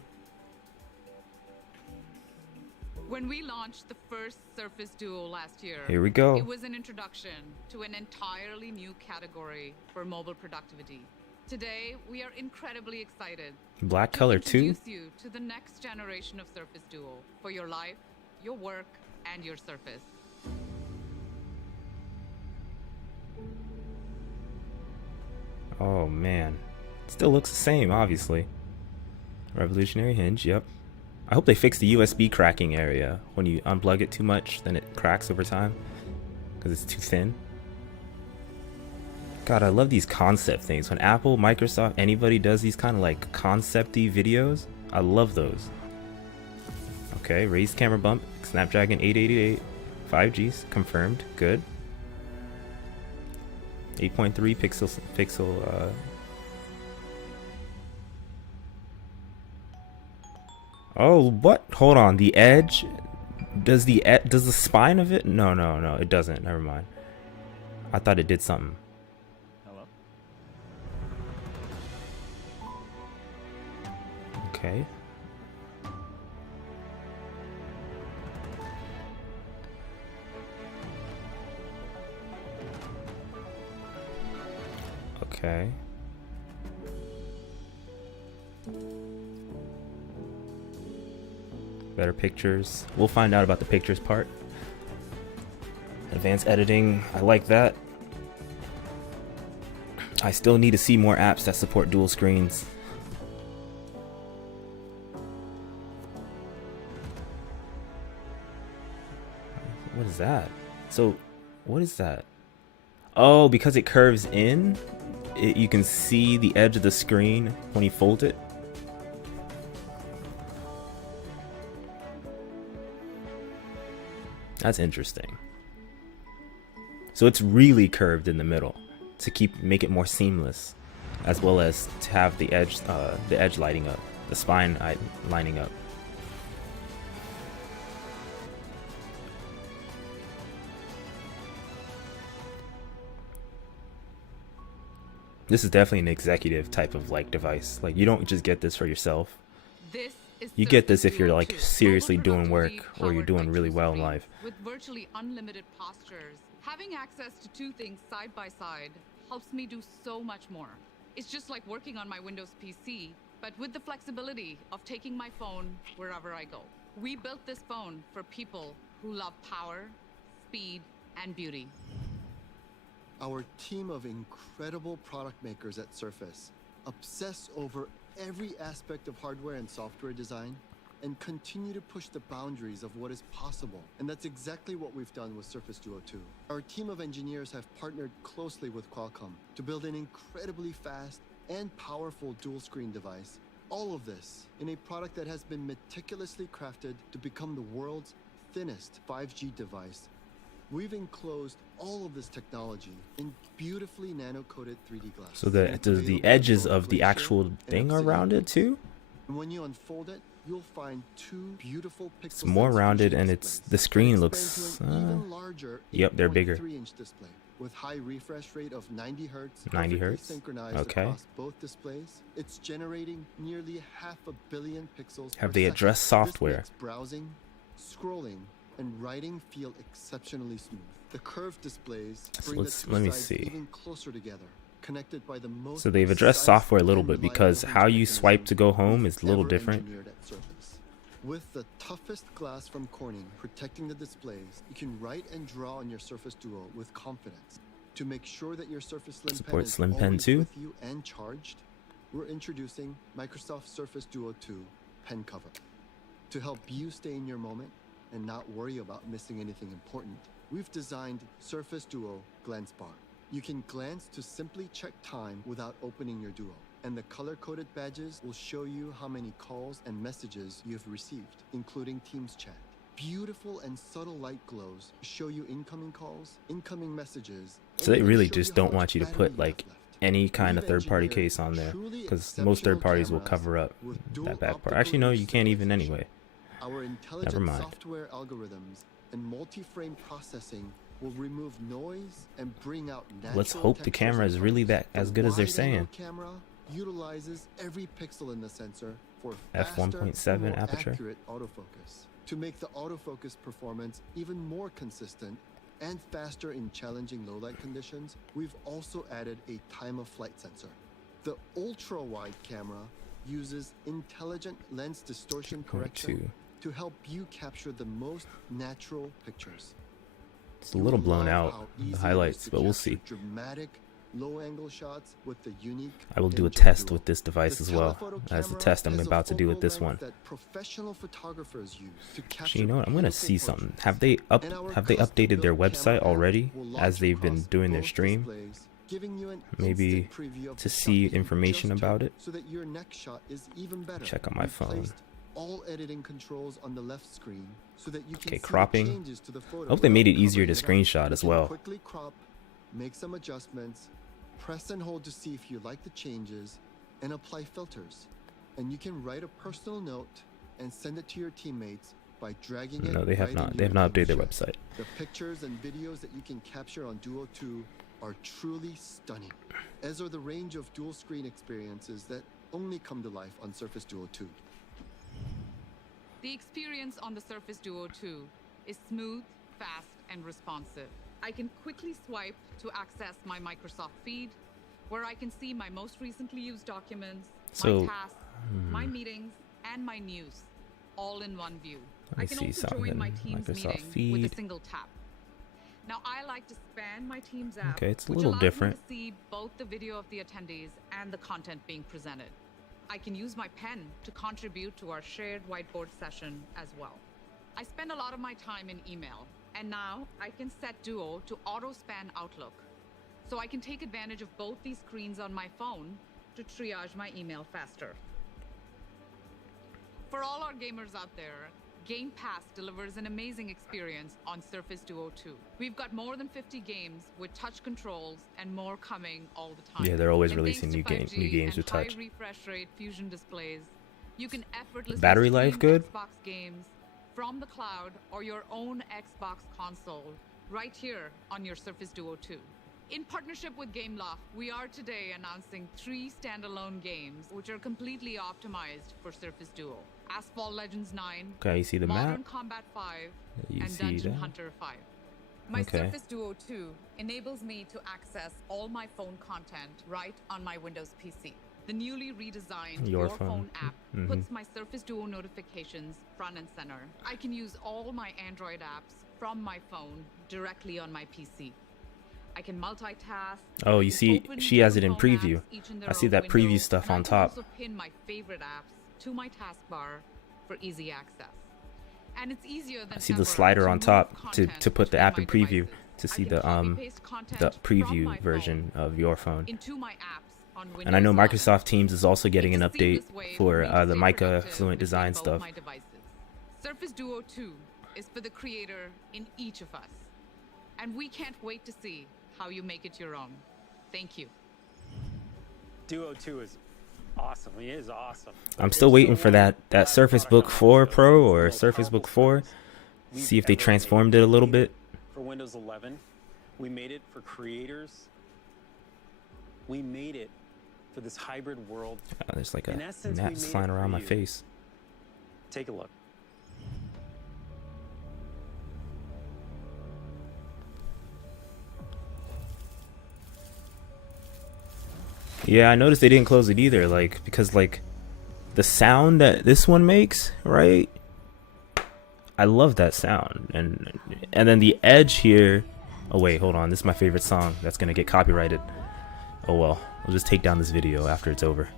When we launched the first Surface Duo last year, Here we go. it was an introduction to an entirely new category for mobile productivity. Today, we are incredibly excited Black to color too. introduce you to the next generation of Surface Duo for your life, your work, and your Surface. Oh man, still looks the same, obviously. Revolutionary hinge, yep. I hope they fix the USB cracking area. When you unplug it too much, then it cracks over time because it's too thin. God, I love these concept things. When Apple, Microsoft, anybody does these kind of like concept-y videos, I love those. Okay, raised camera bump, Snapdragon 888, 5G's confirmed, good. 8.3 pixel. Oh, what? Hold on. The edge. Does the spine of it? No, it doesn't. Never mind. I thought it did something. Hello? Okay. Okay. Better pictures. We'll find out about the pictures part. Advanced editing, I like that. I still need to see more apps that support dual screens. What is that? So, what is that? Oh, because it curves in, you can see the edge of the screen when you fold it. That's interesting. So it's really curved in the middle to make it more seamless, as well as to have the edge lighting up, the spine lining up. This is definitely an executive type of like device. Like, you don't just get this for yourself. You get this if you're like seriously doing work or you're doing really well in life. With virtually unlimited postures, having access to two things side by side helps me do so much more. It's just like working on my Windows PC, but with the flexibility of taking my phone wherever I go. We built this phone for people who love power, speed, and beauty. Our team of incredible product makers at Surface obsess over every aspect of hardware and software design and continue to push the boundaries of what is possible. And that's exactly what we've done with Surface Duo 2. Our team of engineers have partnered closely with Qualcomm to build an incredibly fast and powerful dual screen device. All of this in a product that has been meticulously crafted to become the world's thinnest 5G device. We've enclosed all of this technology in beautifully nano-coated 3D glass. So the edges of the actual thing are rounded too? And when you unfold it, you'll find two beautiful pixels. It's more rounded, and the screen looks even larger. Yep, they're bigger. 3-inch display with high refresh rate of 90 hertz. 90 hertz. Synchronized okay. Across both displays. It's generating nearly 500 million pixels. Have they addressed software? This makes browsing, scrolling, and writing feel exceptionally smooth. The curved displays bring the two sides even closer together, connected by the most. So they've addressed software a little bit, because how you swipe to go home is a little different. With the toughest glass from Corning protecting the displays, you can write and draw on your Surface Duo with confidence. To make sure that your Surface Slim Pen is always with you and charged, we're introducing Microsoft Surface Duo 2 Pen Cover. To help you stay in your moment and not worry about missing anything important, we've designed Surface Duo Glance Bar. You can glance to simply check time without opening your Duo, and the color-coded badges will show you how many calls and messages you've received, including Teams chat. Beautiful and subtle light glows show you incoming calls, incoming messages. So they really just don't want you to put like any kind of third-party case on there, because most third parties will cover up that bad part. Actually, no, you can't even anyway. Our intelligent software algorithms and multi-frame processing will remove noise and bring out natural. Let's hope the camera is really as good as they're saying. Camera utilizes every pixel in the sensor for f1.7 aperture. Accurate autofocus to make the autofocus performance even more consistent and faster in challenging low-light conditions. We've also added a time-of-flight sensor. The ultra-wide camera uses intelligent lens distortion correction to help you capture the most natural pictures. It's a little blown out, the highlights, but we'll see. Dramatic, low-angle shots with the unique. I will do a test with this device as well. As the test I'm about to do with this one. Actually, you know what? I'm gonna see something. Have they updated their website already as they've been doing their stream? Maybe to see information about it. Check on my phone. All editing controls on the left screen so that you can okay, cropping. I hope they made it easier to screenshot as well. Quickly crop, make some adjustments, press and hold to see if you like the changes, and apply filters. And you can write a personal note and send it to your teammates by dragging it. No, they have not. They have not updated their website. The pictures and videos that you can capture on Duo 2 are truly stunning, as are the range of dual screen experiences that only come to life on Surface Duo 2. The experience on the Surface Duo 2 is smooth, fast, and responsive. I can quickly swipe to access my Microsoft feed, where I can see my most recently used documents, So, my tasks, my meetings, and my news, all in one view. Let me I can see also join my something. Teams Microsoft meeting with Feed. a single tap. Now, I like to span my Teams app, Okay, it's a which little allows different. me to see both the video of the attendees and the content being presented. I can use my pen to contribute to our shared whiteboard session as well. I spend a lot of my time in email, and now I can set Duo to auto-span Outlook. So I can take advantage of both these screens on my phone to triage my email faster. For all our gamers out there, Game Pass delivers an amazing experience on Surface Duo 2. We've got more than 50 games with touch controls and more coming all the time. Yeah, they're always And releasing thanks to new 5G games and with touch. high refresh rate Fusion displays, you can effortlessly Battery life stream good? Xbox games from the cloud or your own Xbox console right here on your Surface Duo 2. In partnership with Gameloft, we are today announcing 3 standalone games which are completely optimized for Surface Duo. Asphalt Legends 9, Okay, you see the Modern map? Combat 5, You and see Dungeon that? Hunter 5. My Okay. Surface Duo 2 enables me to access all my phone content right on my Windows PC. The newly redesigned Your Your Phone. Phone app puts my Surface Duo notifications front and center. I can use all my Android apps from my phone directly on my PC. I can multitask. Oh, I you can see, open she has it in different phone preview. apps, each in their I see own that preview window, stuff and I on can top. also pin my favorite apps to my taskbar for easy access. And it's easier than I see the ever slider to on move top to content put the between app my in preview devices. to I see can the copy-paste content the from preview my phone version of Your Phone. into my apps on Windows And I know 11. Microsoft Teams is also getting an It's a update seamless way for me to the stay Mica productive Fluent between Design both stuff. my devices. Surface Duo 2 is for the creator in each of us. And we can't wait to see how you make it your own. Thank you. Duo 2 is awesome. It is awesome. I'm still waiting for that Surface Book 4 Pro or Surface Book 4. See if they transformed it a little bit. For Windows 11, we made it for creators. We made it for this hybrid world. There's like a In essence, we gnat made it flying for around my you. face. Take a look. Yeah, I noticed they didn't close it either, like, because, like, the sound that this one makes, right? I love that sound. And then the edge here. Oh, wait, hold on. This is my favorite song. That's going to get copyrighted. Oh, well. I'll just take down this video after it's over.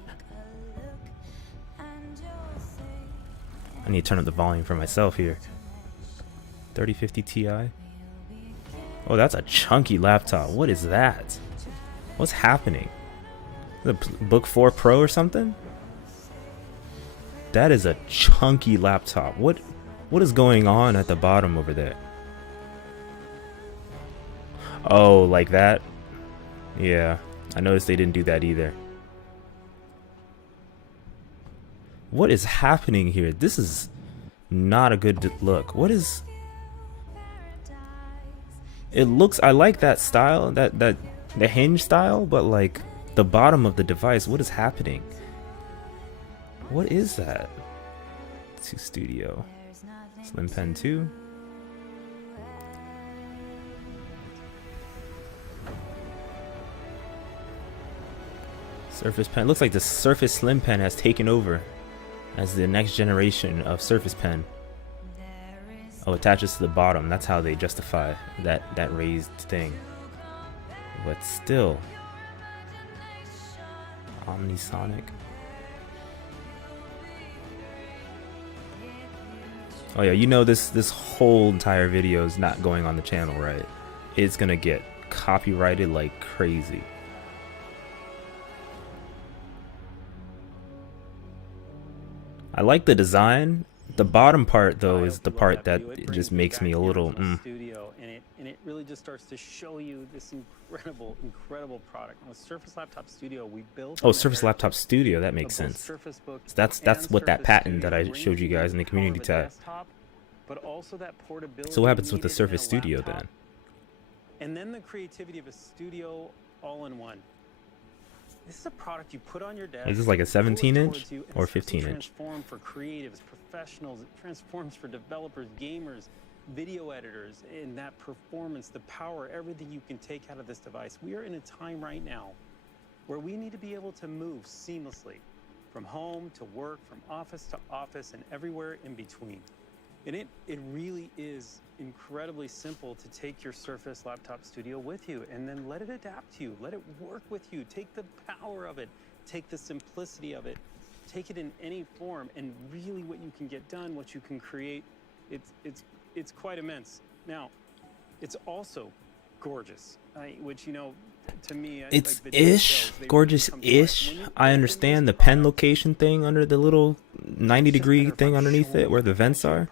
I need to turn up the volume for myself here. 3050 Ti. Oh, that's a chunky laptop. What is that? What's happening? The Book 4 Pro or something? That is a chunky laptop. What is going on at the bottom over there? Oh, like that? Yeah, I noticed they didn't do that either. What is happening here? This is not a good look. What is... It looks... I like that style, the hinge style, but like the bottom of the device, what is happening? What is that? 2 Studio. Slim Pen 2. Surface Pen. Looks like the Surface Slim Pen has taken over as the next generation of Surface Pen. Oh, attaches to the bottom. That's how they justify that raised thing. But still. Omnisonic. Oh yeah, you know this whole entire video is not going on the channel, right? It's gonna get copyrighted like crazy. I like the design. The bottom part though is the part that it just makes me a little Studio, and it really just starts to show you this incredible product. With Surface Laptop Studio, we built. Oh, Surface Laptop Studio, that makes sense. So that's what that patent that I showed you guys in the community tab. But also that portability. So what happens with the needed in Surface a Studio laptop, then? And then the creativity of a studio all in one. This is a product you put on your desk. Is this like a 17-inch towards you, and or it starts to 15-inch? Transform for creatives, professionals. It transforms for developers, gamers, video editors, and that performance, the power, everything you can take out of this device. We are in a time right now where we need to be able to move seamlessly from home to work, from office to office, and everywhere in between. And it really is incredibly simple to take your Surface Laptop Studio with you and then let it adapt to you. Let it work with you. Take the power of it. Take the simplicity of it. Take it in any form, and really what you can get done, what you can create, it's quite immense. Now, it's also gorgeous, which, you know, to me, It's like the ish, details, they gorgeous really come to life. ish. When you I open understand this the pen product, location thing under the little 90-degree thing underneath it where the vents are.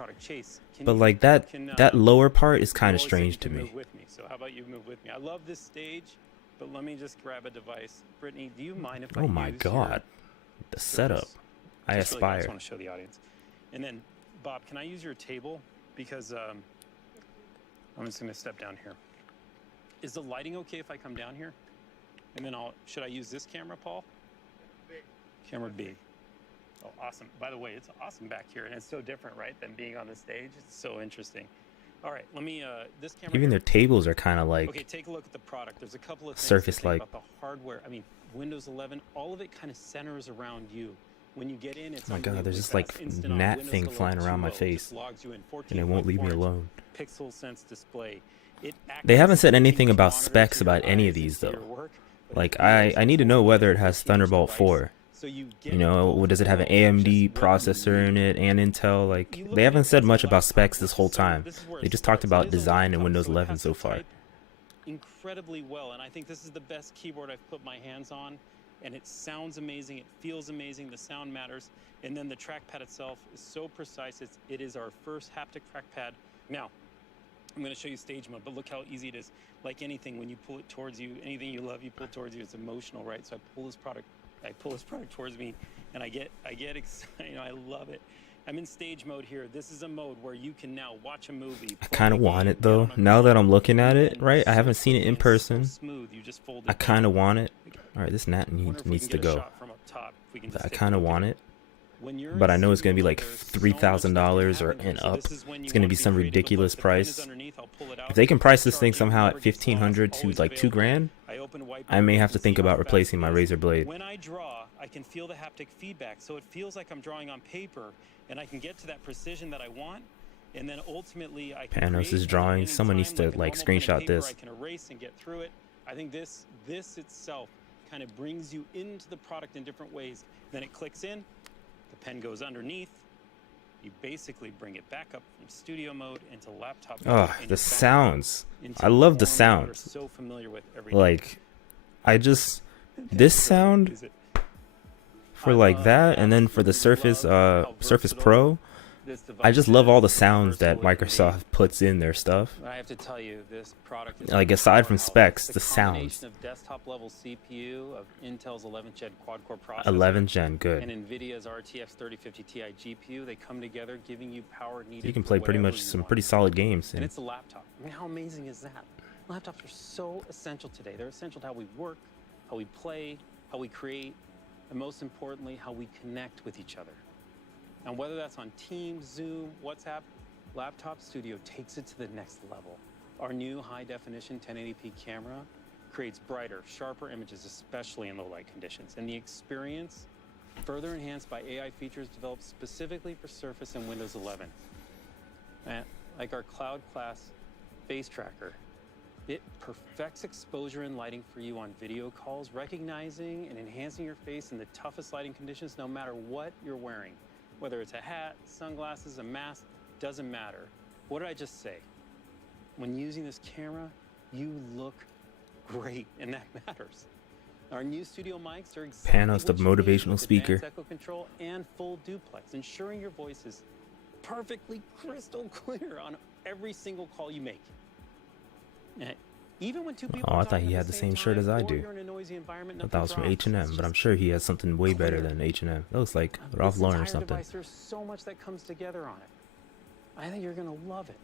But like that lower part is kind of strange to me. So how about you move with me? I love this stage, but let me just grab a device. Brittany, do you mind if I Oh my use god, the setup. Surface? I Just really, I just aspire. want to show the audience. And then, Bob, can I use your table? Because I'm just going to step down here. Is the lighting okay if I come down here? And then should I use this camera, Paul? Camera B. Oh, awesome. By the way, it's awesome back here, and it's so different, right, than being on the stage. It's so interesting. All right, let me, this camera Even here. their tables are kind of like Okay, take a look at the product. There's a couple of things Surface-like. to think about the hardware. I mean, Windows 11, all of it kind of centers around you. When you get in, it's oh my god, there's unbelievably this like fast. Instant on. gnat Windows thing 11 flying around my 2.0 face, just logs you in. and it won't leave me 14.4 inch alone. Pixel sense display. It They haven't said anything activates about monitors specs to your about any of eyes and these to your though. work, but Like it feels I need to know whether it has a huge Thunderbolt device. 4. So you get You know, both does it have an worlds, just AMD what you processor in need. it and Intel? Like You look they at haven't it said as a much about laptop. specs this whole So time. this is where They it just talked starts. It about is a design in laptop, Windows so it 11 has so to far. type incredibly well, and I think this is the best keyboard I've put my hands on, and it sounds amazing, it feels amazing, the sound matters, and then the trackpad itself is so precise. It is our first haptic trackpad. Now, I'm going to show you stage mode, but look how easy it is. Like anything, when you pull it towards you, anything you love, you pull towards you, it's emotional, right? So I pull this product towards me, and I get excited. You know, I love it. I'm in stage mode here. This is a mode where you can now watch a movie. I kind of want it though. Now that I'm looking at it, right? I haven't seen it in person. I kind of want it. All right, this gnat needs to go. But I kind of want it. But I know it's gonna be like $3,000 or and up. It's gonna be some ridiculous price. If they can price this thing somehow at $1,500 to like $2,000, I may have to think about replacing my Razer Blade. When I draw, I can feel the haptic feedback, so it feels like I'm drawing on paper, and I can get to that precision that I want. And then ultimately, I can Panos is drawing. Someone needs to like screenshot this. I can erase and get through it. I think this itself kind of brings you into the product in different ways. Then it clicks in, the pen goes underneath. You basically bring it back up from studio mode into laptop mode. Oh, the sounds. I love the sounds. So familiar with every day. Like, this sound for like that, and then for the Surface Pro, I just love all the sounds that Microsoft puts in their stuff. I have to tell you, this product is Like aside from powerhouse. specs, It's the sounds. combination of desktop level CPU of Intel's 11th gen quad core processor 11th gen, and good. Nvidia's RTX 3050 Ti GPU. They come together, giving you power needed. You can for play pretty whatever much you some want. pretty solid games. And And it's a laptop. I mean, how amazing is that? Laptops are so essential today. They're essential to how we work, how we play, how we create, and most importantly, how we connect with each other. And whether that's on Teams, Zoom, WhatsApp, Laptop Studio takes it to the next level. Our new high-definition 1080p camera creates brighter, sharper images, especially in low-light conditions. And the experience, further enhanced by AI features developed specifically for Surface and Windows 11. Like our cloud-class face tracker, it perfects exposure and lighting for you on video calls, recognizing and enhancing your face in the toughest lighting conditions, no matter what you're wearing. Whether it's a hat, sunglasses, a mask, doesn't matter. What did I just say? When using this camera, you look great, and that matters. Our new studio mics are exactly Panos, the what you need, motivational with speaker. advanced echo control and full duplex, ensuring your voice is perfectly crystal clear on every single call you make. And even when two people Oh, are I thought talking he at had the the same same shirt time, as I or do. you're in a noisy environment, I thought that was from nothing drops. H&M, It's but I'm just sure he has something way better clear. than H&M. That looks like Ralph This Lauren or entire something. device, there's so much that comes together on it. I think you're gonna love it.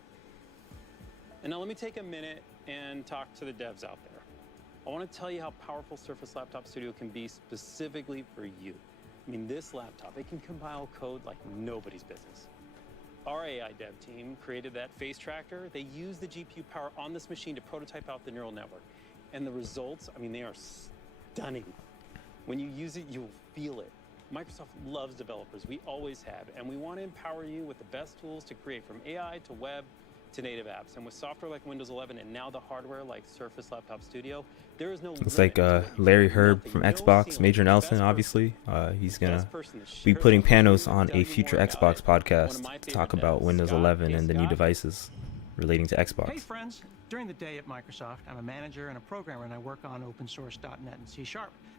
And now let me take a minute and talk to the devs out there. I want to tell you how powerful Surface Laptop Studio can be specifically for you. I mean, this laptop, it can compile code like nobody's business. Our AI dev team created that face tracker. They used the GPU power on this machine to prototype out the neural network. And the results, I mean, they are stunning. When you use it, you'll feel it. Microsoft loves developers. We always have. And we want to empower you with the best tools to create from AI to web to native apps. And with software like Windows 11 and now the hardware like Surface Laptop Studio, there is no It's limit like to what you Larry can do. Herb Nothing, from no Xbox, ceiling. Major The Nelson, best obviously. He's person gonna that be shares putting what you do, panos on tell a you future more about Xbox it. One of podcast my to talk favorite about devs, Windows Scott. 11 Hey, and the new Scott. devices relating to Xbox. Hey friends, during the day at Microsoft, I'm a manager and a programmer and I work on opensource.net and C#.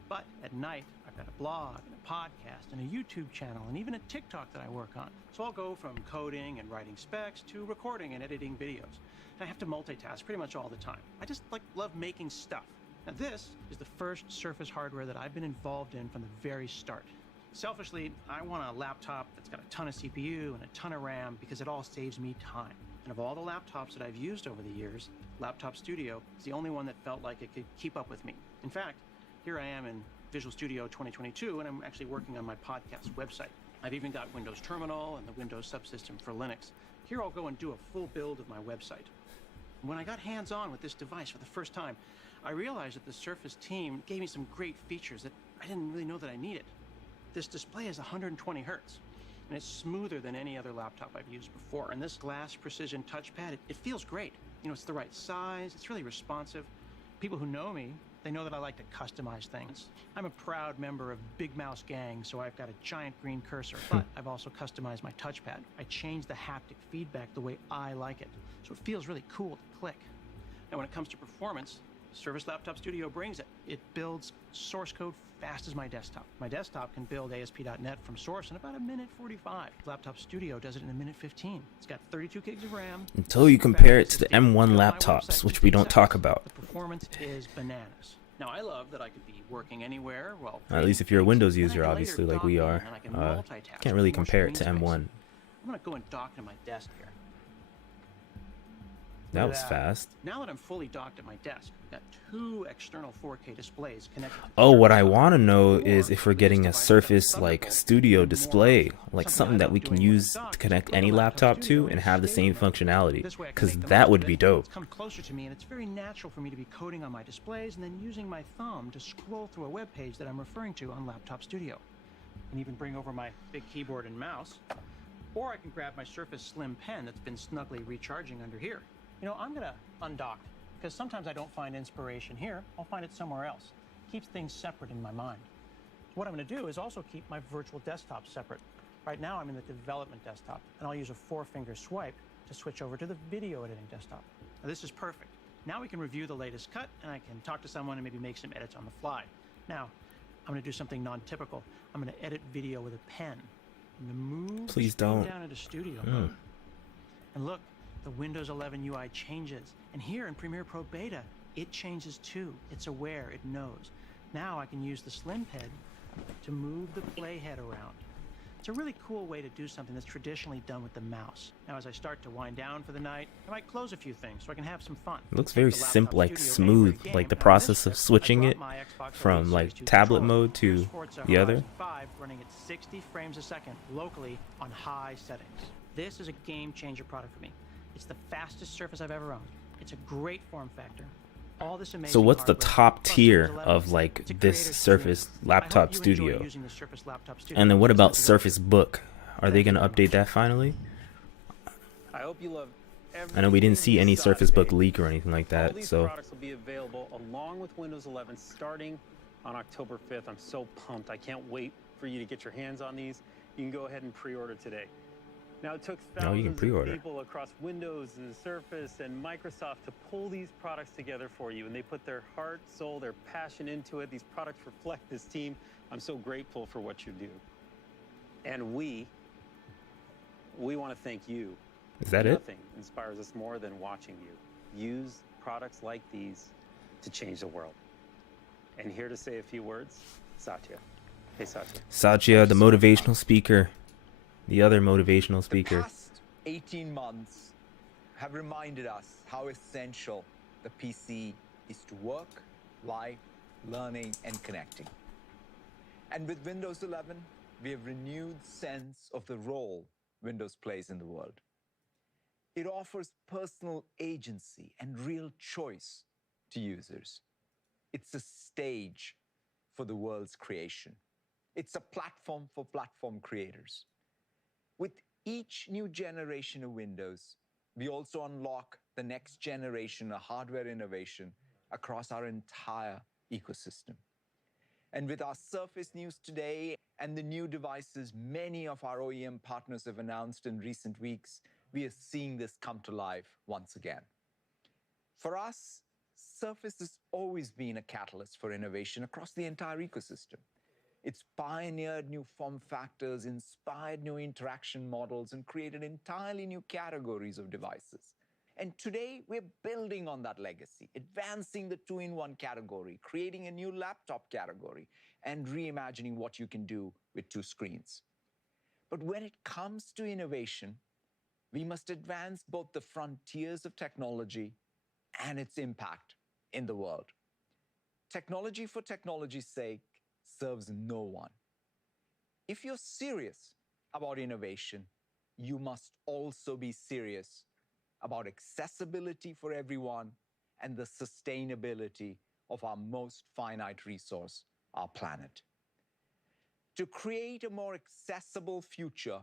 But at night, I've got a blog and a podcast and a YouTube channel and even a TikTok that I work on. So I'll go from coding and writing specs to recording and editing videos. And I have to multitask pretty much all the time. I just love making stuff. Now this is the first Surface hardware that I've been involved in from the very start. Selfishly, I want a laptop that's got a ton of CPU and a ton of RAM because it all saves me time. And of all the laptops that I've used over the years, Laptop Studio is the only one that felt like it could keep up with me. In fact, here I am in Visual Studio 2022, and I'm actually working on my podcast website. I've even got Windows Terminal and the Windows subsystem for Linux. Here I'll go and do a full build of my website. When I got hands-on with this device for the first time, I realized that the Surface team gave me some great features that I didn't really know that I needed. This display is 120 hertz, and it's smoother than any other laptop I've used before. And this glass precision touchpad, it feels great. You know, it's the right size, it's really responsive. People who know me, they know that I like to customize things. I'm a proud member of Big Mouse Gang, so I've got a giant green cursor, but I've also customized my touchpad. I changed the haptic feedback the way I like it, so it feels really cool to click. Now, when it comes to performance, Surface Laptop Studio brings it. It builds source code fast as my desktop. My desktop can build ASP.NET from source in about 1:45. Laptop Studio does it in 1:15. It's got 32 gigs of RAM. Until you compare it to the M1 laptops, which we don't talk about. The performance is bananas. Now, I love that I could be working anywhere. Well, At least if you're a Windows and I user, can obviously, later like we dock are. in and I can multitask Can't with really more compare it to screen space. M1. I'm gonna go and dock to my desk here. That was fast. Now that I'm fully docked at my desk, I've got two external 4K displays connected to the Oh, what I Surface. want to know Or is if we're with getting a this device, Surface I've got like Thunderbolt studio and more display, options. like Something something I that love we can doing when use I'm docked to is connect go to any Laptop laptop Studio to and and have the stay same with it. functionality, This way I can because make the that most would of be it. dope. It's come closer to me, and it's very natural for me to be coding on my displays and then using my thumb to scroll through a web page that I'm referring to on Laptop Studio. I can even bring over my big keyboard and mouse, or I can grab my Surface Slim Pen that's been snugly recharging under here. You know, I'm gonna undock, because sometimes I don't find inspiration here, I'll find it somewhere else. Keeps things separate in my mind. What I'm gonna do is also keep my virtual desktop separate. Right now I'm in the development desktop, and I'll use a 4-finger swipe to switch over to the video editing desktop. Now this is perfect. Now we can review the latest cut, and I can talk to someone and maybe make some edits on the fly. Now, I'm gonna do something non-typical. I'm gonna edit video with a pen. I'm gonna move the Please screen don't. down into studio mode. And look, the Windows 11 UI changes. And here in Premiere Pro Beta, it changes too. It's aware, it knows. Now I can use the Slim Pad to move the playhead around. It's a really cool way to do something that's traditionally done with the mouse. Now, as I start to wind down for the night, I might close a few things so I can have some fun. It looks Take very the Laptop simple, like Studio smooth, anywhere like the game. Now, on process this of trip, switching I it brought my Xbox from Elite like Series 2 tablet controller. mode to Here's Forza the other. Horizon 5 running at 60 frames a second locally on high settings. This is a game changer product for me. It's the fastest Surface I've ever owned. It's a great form factor. All this amazing So what's the hardware, top plus tier Windows 11, of like it's a this creator's Surface dream. I hope Laptop you enjoy Studio? using the Surface Laptop Studio. And then what Just about like you Surface Book? Are they Thank you gonna very update that finally? I hope you love I know we didn't see any everything Surface Book inside. leak or anything like All that, these so products will be available along with Windows 11 starting on October 5th. I'm so pumped. I can't wait for you to get your hands on these. You can go ahead and pre-order today. Now, it took Oh, you can thousands pre-order. of people across Windows and Surface and Microsoft to pull these products together for you, and they put their heart, soul, their passion into it. These products reflect this team. I'm so grateful for what you do. And we want to thank you. is that it? Nothing inspires us more than watching you use products like these to change the world. And here to say a few words, Satya. Hey, Satya. Satya, the motivational speaker. The other motivational The speaker. past 18 months have reminded us how essential the PC is to work, life, learning, and connecting. And with Windows 11, we have renewed sense of the role Windows plays in the world. It offers personal agency and real choice to users. It's a stage for the world's creation. It's a platform for platform creators. With each new generation of Windows, we also unlock the next generation of hardware innovation across our entire ecosystem. And with our Surface news today and the new devices many of our OEM partners have announced in recent weeks, we are seeing this come to life once again. For us, Surface has always been a catalyst for innovation across the entire ecosystem. It's pioneered new form factors, inspired new interaction models, and created entirely new categories of devices. And today, we're building on that legacy, advancing the two-in-one category, creating a new laptop category, and reimagining what you can do with two screens. But when it comes to innovation, we must advance both the frontiers of technology and its impact in the world. Technology for technology's sake serves no one. If you're serious about innovation, you must also be serious about accessibility for everyone and the sustainability of our most finite resource, our planet. To create a more accessible future,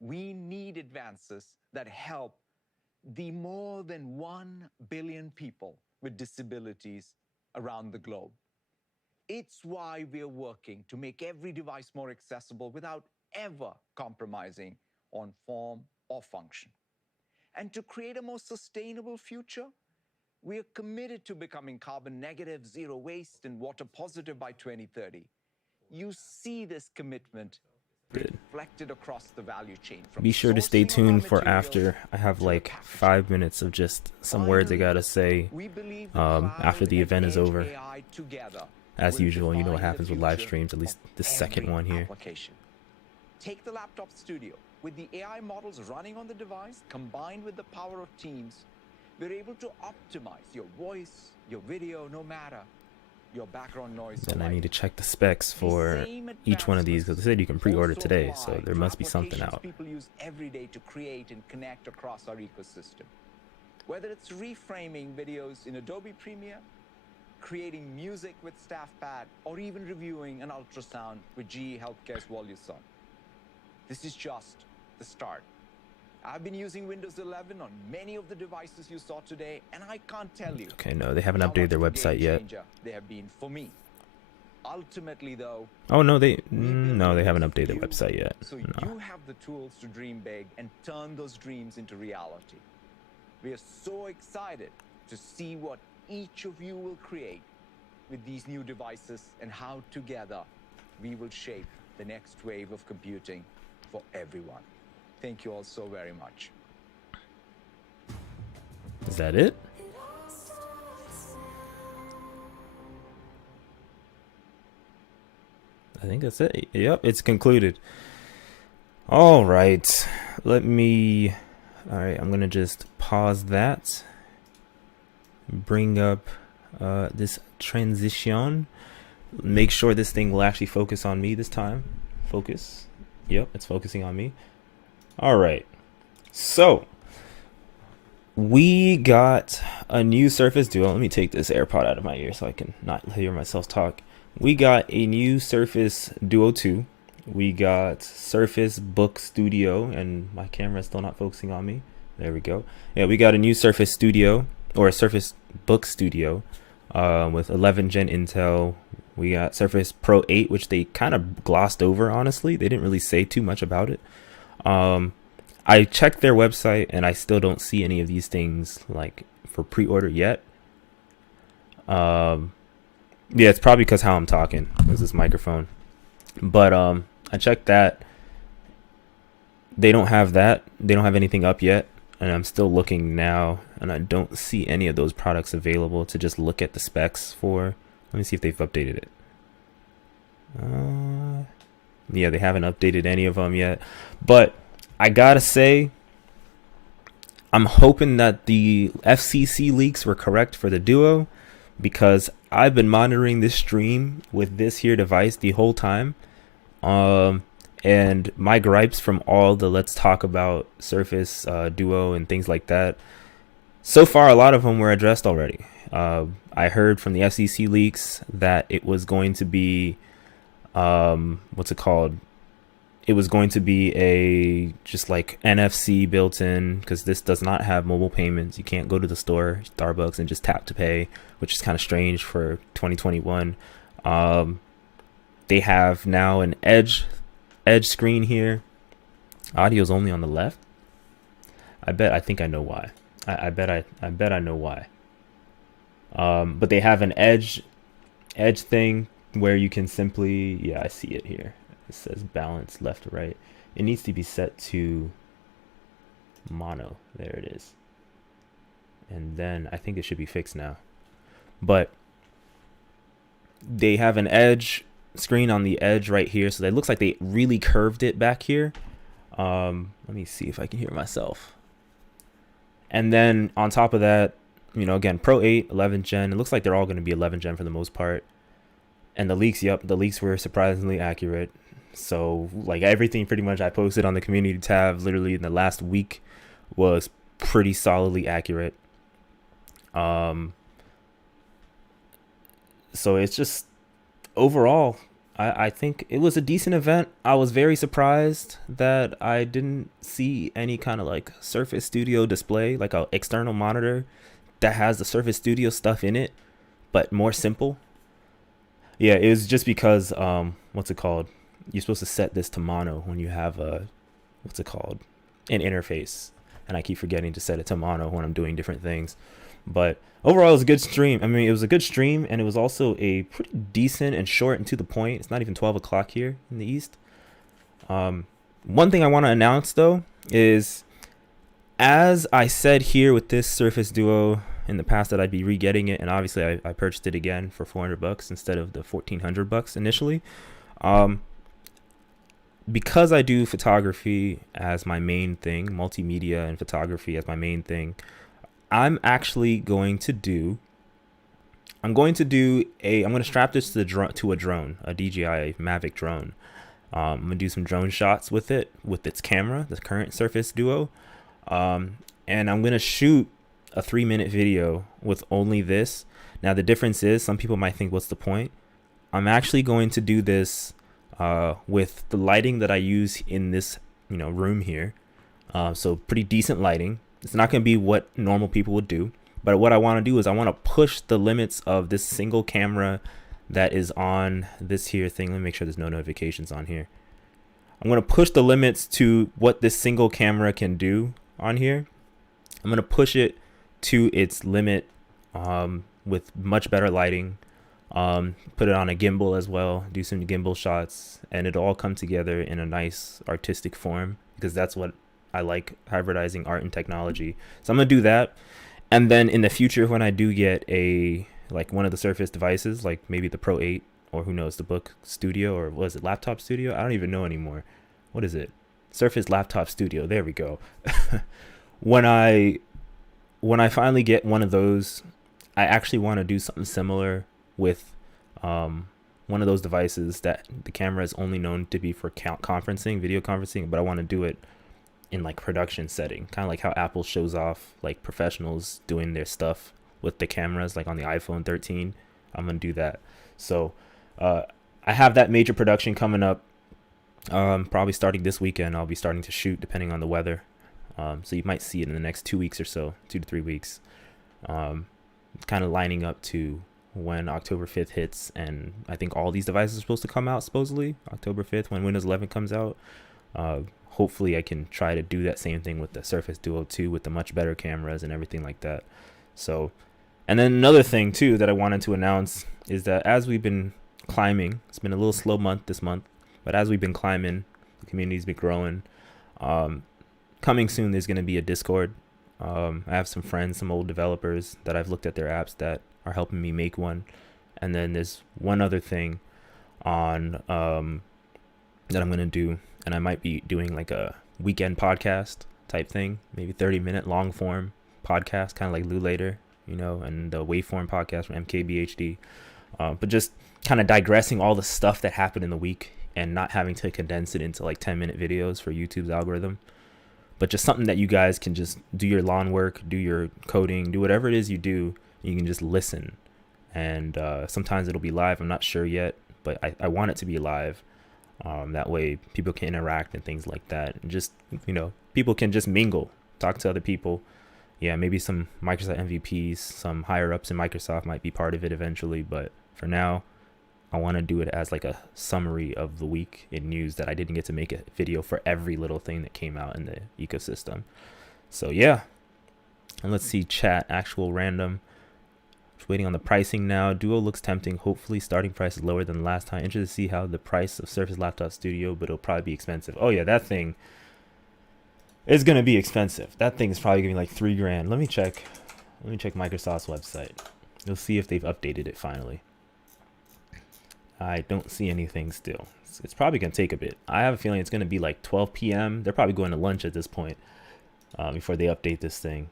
we need advances that help the more than 1 billion people with disabilities around the globe. It's why we're working to make every device more accessible without ever compromising on form or function. And to create a more sustainable future, we are committed to becoming carbon negative, zero waste, and water positive by 2030. You see this commitment reflected across the value chain. Be sure to stay tuned for after. I have like 5 minutes of just some words I gotta say after the event is over. As usual, you know what happens with live streams, at least the second one here. Take the laptop studio. With the AI models running on the device, combined with the power of Teams, we're able to optimize your voice, your video, no matter your background noise. And I need to check the specs for each one of these because they said you can pre-order today, so there must be something out. People use every day to create and connect across our ecosystem. Whether it's reframing videos in Adobe Premiere, creating music with StaffPad, or even reviewing an ultrasound with GE Healthcare's Voluson. This is just the start. I've been using Windows 11 on many of the devices you saw today, and I can't tell you. Okay, no, they haven't updated their website yet. They have been for me. Ultimately, though. Oh no, they haven't updated their website yet. So you have the tools to dream big and turn those dreams into reality. We are so excited to see what each of you will create with these new devices and how together we will shape the next wave of computing for everyone. Thank you all so very much. Is that it? I think that's it. Yep, it's concluded. All right. I'm going to just pause that. Bring up this transition. Make sure this thing will actually focus on me this time. Focus. Yep, it's focusing on me. All right. So we got a new Surface Duo. Let me take this AirPod out of my ear so I can not hear myself talk. We got a new Surface Duo 2. We got Surface Book Studio, and my camera is still not focusing on me. There we go. Yeah, we got a new Surface Studio, or a Surface Book Studio, with 11 Gen Intel. We got Surface Pro 8, which they kind of glossed over, honestly. They didn't really say too much about it. I checked their website, and I still don't see any of these things like for pre-order yet. Yeah, it's probably because how I'm talking with this microphone. But I checked that. They don't have that. They don't have anything up yet. And I'm still looking now, and I don't see any of those products available to just look at the specs for. Let me see if they've updated it. Yeah, they haven't updated any of them yet. But I gotta say, I'm hoping that the FCC leaks were correct for the Duo, because I've been monitoring this stream with this here device the whole time. And my gripes from all the Let's Talk About Surface Duo and things like that, so far a lot of them were addressed already. I heard from the FCC leaks that it was going to be, what's it called? It was going to be a just like NFC built in, because this does not have mobile payments. You can't go to the store, Starbucks, and just tap to pay, which is kind of strange for 2021. They have now an edge screen here. Audio's only on the left. I think I know why. I bet I know why. But they have an edge thing where you can simply, yeah, I see it here. It says balance left to right. It needs to be set to mono. There it is. And then I think it should be fixed now. But they have an edge screen on the edge right here. So it looks like they really curved it back here. Let me see if I can hear myself. And then on top of that, you know, again, Pro 8, 11th gen. It looks like they're all going to be 11th gen for the most part. And the leaks, yep, the leaks were surprisingly accurate. So like everything pretty much I posted on the community tab literally in the last week was pretty solidly accurate. So it's just overall, I think it was a decent event. I was very surprised that I didn't see any kind of like Surface Studio display, like a external monitor that has the Surface Studio stuff in it, but more simple. Yeah, it was just because, what's it called? You're supposed to set this to mono when you have a, what's it called? An interface. And I keep forgetting to set it to mono when I'm doing different things. But overall, it was a good stream. I mean, it was a good stream, and it was also a pretty decent and short and to the point. It's not even 12 o'clock here in the East. One thing I want to announce, though, is as I said here with this Surface Duo in the past that I'd be re-getting it, and obviously I purchased it again for $400 instead of the $1,400 initially. Because I do photography as my main thing, multimedia and photography as my main thing, I'm going to strap this to a drone, a DJI Mavic drone. I'm gonna do some drone shots with it, with its camera, the current Surface Duo. And I'm gonna shoot a 3-minute video with only this. Now the difference is, some people might think, what's the point? I'm actually going to do this with the lighting that I use in this, room here. So pretty decent lighting. It's not going to be what normal people would do, but what I want to do is I want to push the limits of this single camera that is on this here thing. Let me make sure there's no notifications on here. I'm going to push the limits to what this single camera can do on here. I'm going to push it to its limit with much better lighting. Put it on a gimbal as well, do some gimbal shots, and it'll all come together in a nice artistic form, because that's what I like, hybridizing art and technology. So I'm gonna do that, and then in the future, when I do get one of the Surface devices, like maybe the Pro 8, or who knows, the Book Studio, or was it Laptop Studio? I don't even know anymore. What is it? Surface Laptop Studio. There we go. When I finally get one of those, I actually want to do something similar with one of those devices that the camera is only known to be for conferencing, video conferencing, but I want to do it in like production setting, kind of like how Apple shows off like professionals doing their stuff with the cameras, like on the iPhone 13. I'm gonna do that. So I have that major production coming up, probably starting this weekend. I'll be starting to shoot depending on the weather, so you might see it in the next 2 weeks or so, 2 to 3 weeks, kind of lining up to when October 5th hits. And I think all these devices are supposed to come out supposedly October 5th when Windows 11 comes out. Hopefully I can try to do that same thing with the Surface Duo 2 with the much better cameras and everything like that. So, and then another thing too that I wanted to announce is that as we've been climbing, it's been a little slow month this month, but as we've been climbing, the community's been growing. Coming soon, there's going to be a Discord. I have some friends, some old developers that I've looked at their apps that are helping me make one. And then there's one other thing on that I'm going to do, and I might be doing like a weekend podcast type thing, maybe 30-minute long form podcast, kind of like Lou Later, and the Waveform podcast from MKBHD. But just kind of digressing all the stuff that happened in the week and not having to condense it into like 10-minute videos for YouTube's algorithm. But just something that you guys can just do your lawn work, do your coding, do whatever it is you do, You can just listen, and sometimes it'll be live. I'm not sure yet, but I want it to be live. That way people can interact and things like that. And just, people can just mingle, talk to other people. Yeah, maybe some Microsoft MVPs, some higher ups in Microsoft might be part of it eventually. But for now, I want to do it as like a summary of the week in news that I didn't get to make a video for every little thing that came out in the ecosystem. So yeah, and let's see chat, actual random. Just waiting on the pricing now. Duo looks tempting. Hopefully starting price is lower than last time. Interested to see how the price of Surface Laptop Studio, but it'll probably be expensive. Oh yeah, that thing is going to be expensive. That thing is probably going to be like $3,000. Let me check Microsoft's website. You'll see if they've updated it finally. I don't see anything still. It's probably going to take a bit. I have a feeling it's going to be like 12 p.m. They're probably going to lunch at this point before they update this thing.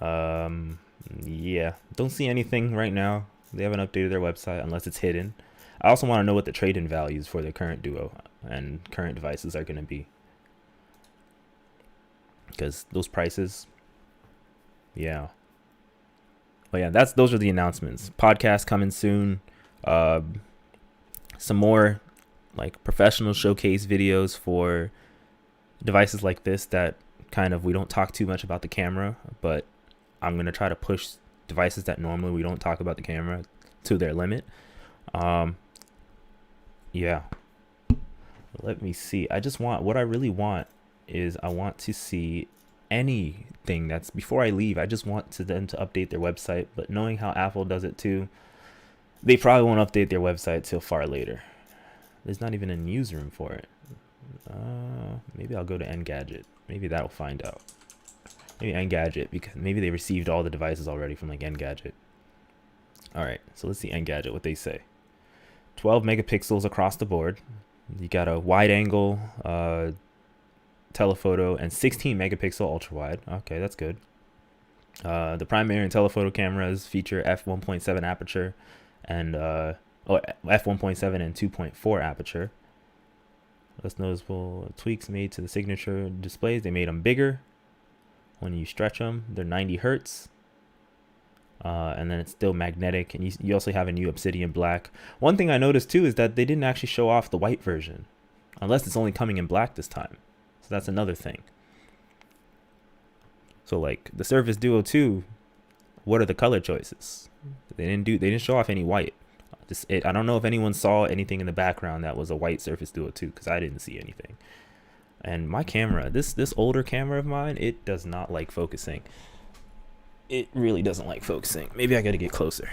Yeah, don't see anything right now. They haven't updated their website unless it's hidden. I also want to know what the trade-in values for the current Duo and current devices are going to be. Because those prices, yeah. But yeah, those are the announcements. Podcast coming soon. Some more like professional showcase videos for devices like this that kind of we don't talk too much about the camera, but I'm going to try to push devices that normally we don't talk about the camera to their limit. Yeah. Let me see. What I really want is I want to see anything that's before I leave. I just want them to update their website, but knowing how Apple does it too, they probably won't update their website till far later. There's not even a newsroom for it. Maybe I'll go to Engadget. Maybe that'll find out. Maybe Engadget, because maybe they received all the devices already from like Engadget. All right, so let's see Engadget, what they say. 12 megapixels across the board. You got a wide angle telephoto and 16 megapixel ultra wide. Okay, that's good. The primary and telephoto cameras feature f1.7 aperture and f1.7 and 2.4 aperture. Less noticeable tweaks made to the signature displays. They made them bigger. When you stretch them, they're 90 hertz. And then it's still magnetic. And you also have a new Obsidian black. One thing I noticed too is that they didn't actually show off the white version. Unless it's only coming in black this time. So that's another thing. So like the Surface Duo 2, what are the color choices? They didn't show off any white. I don't know if anyone saw anything in the background that was a white Surface Duo 2, because I didn't see anything. And my camera, this older camera of mine, it does not like focusing. It really doesn't like focusing. Maybe I gotta get closer.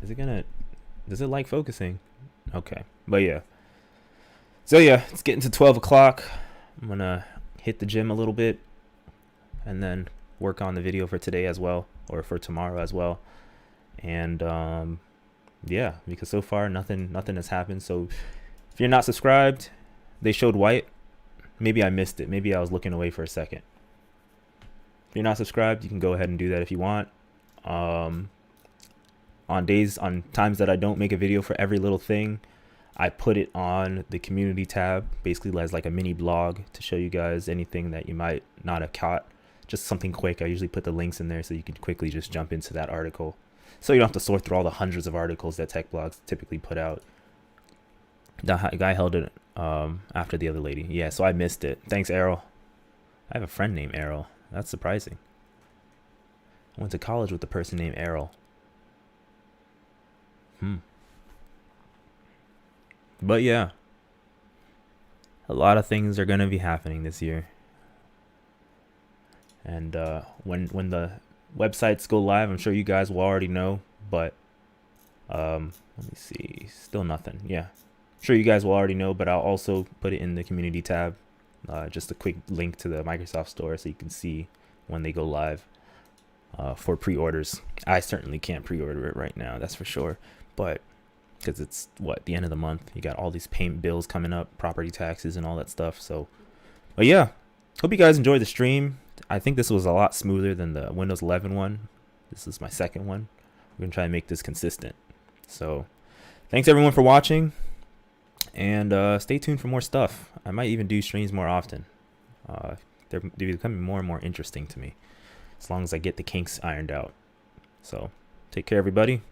Does it like focusing? Okay, but yeah. So yeah, it's getting to 12 o'clock. I'm gonna hit the gym a little bit and then work on the video for today as well, or for tomorrow as well. And yeah, because so far nothing has happened. So if you're not subscribed, they showed white. Maybe I missed it. Maybe I was looking away for a second. If you're not subscribed, you can go ahead and do that if you want. On times that I don't make a video for every little thing, I put it on the community tab, basically as like a mini blog to show you guys anything that you might not have caught. Just something quick. I usually put the links in there so you can quickly just jump into that article. So you don't have to sort through all the hundreds of articles that tech blogs typically put out. The guy held it after the other lady. Yeah, so I missed it. Thanks, Errol. I have a friend named Errol. That's surprising. I went to college with a person named Errol. But yeah, a lot of things are going to be happening this year. And when the websites go live, I'm sure you guys will already know. But let me see. Still nothing. Yeah. I'm sure you guys will already know, but I'll also put it in the community tab. Just a quick link to the Microsoft Store so you can see when they go live for pre-orders. I certainly can't pre-order it right now, that's for sure. But because it's the end of the month, you got all these payment bills coming up, property taxes and all that stuff. So, but yeah, hope you guys enjoyed the stream. I think this was a lot smoother than the Windows 11 one. This is my second one. We're gonna try and make this consistent. So thanks everyone for watching, and stay tuned for more stuff. I might even do streams more often. They're becoming more and more interesting to me. as long as I get the kinks ironed out. So take care, everybody.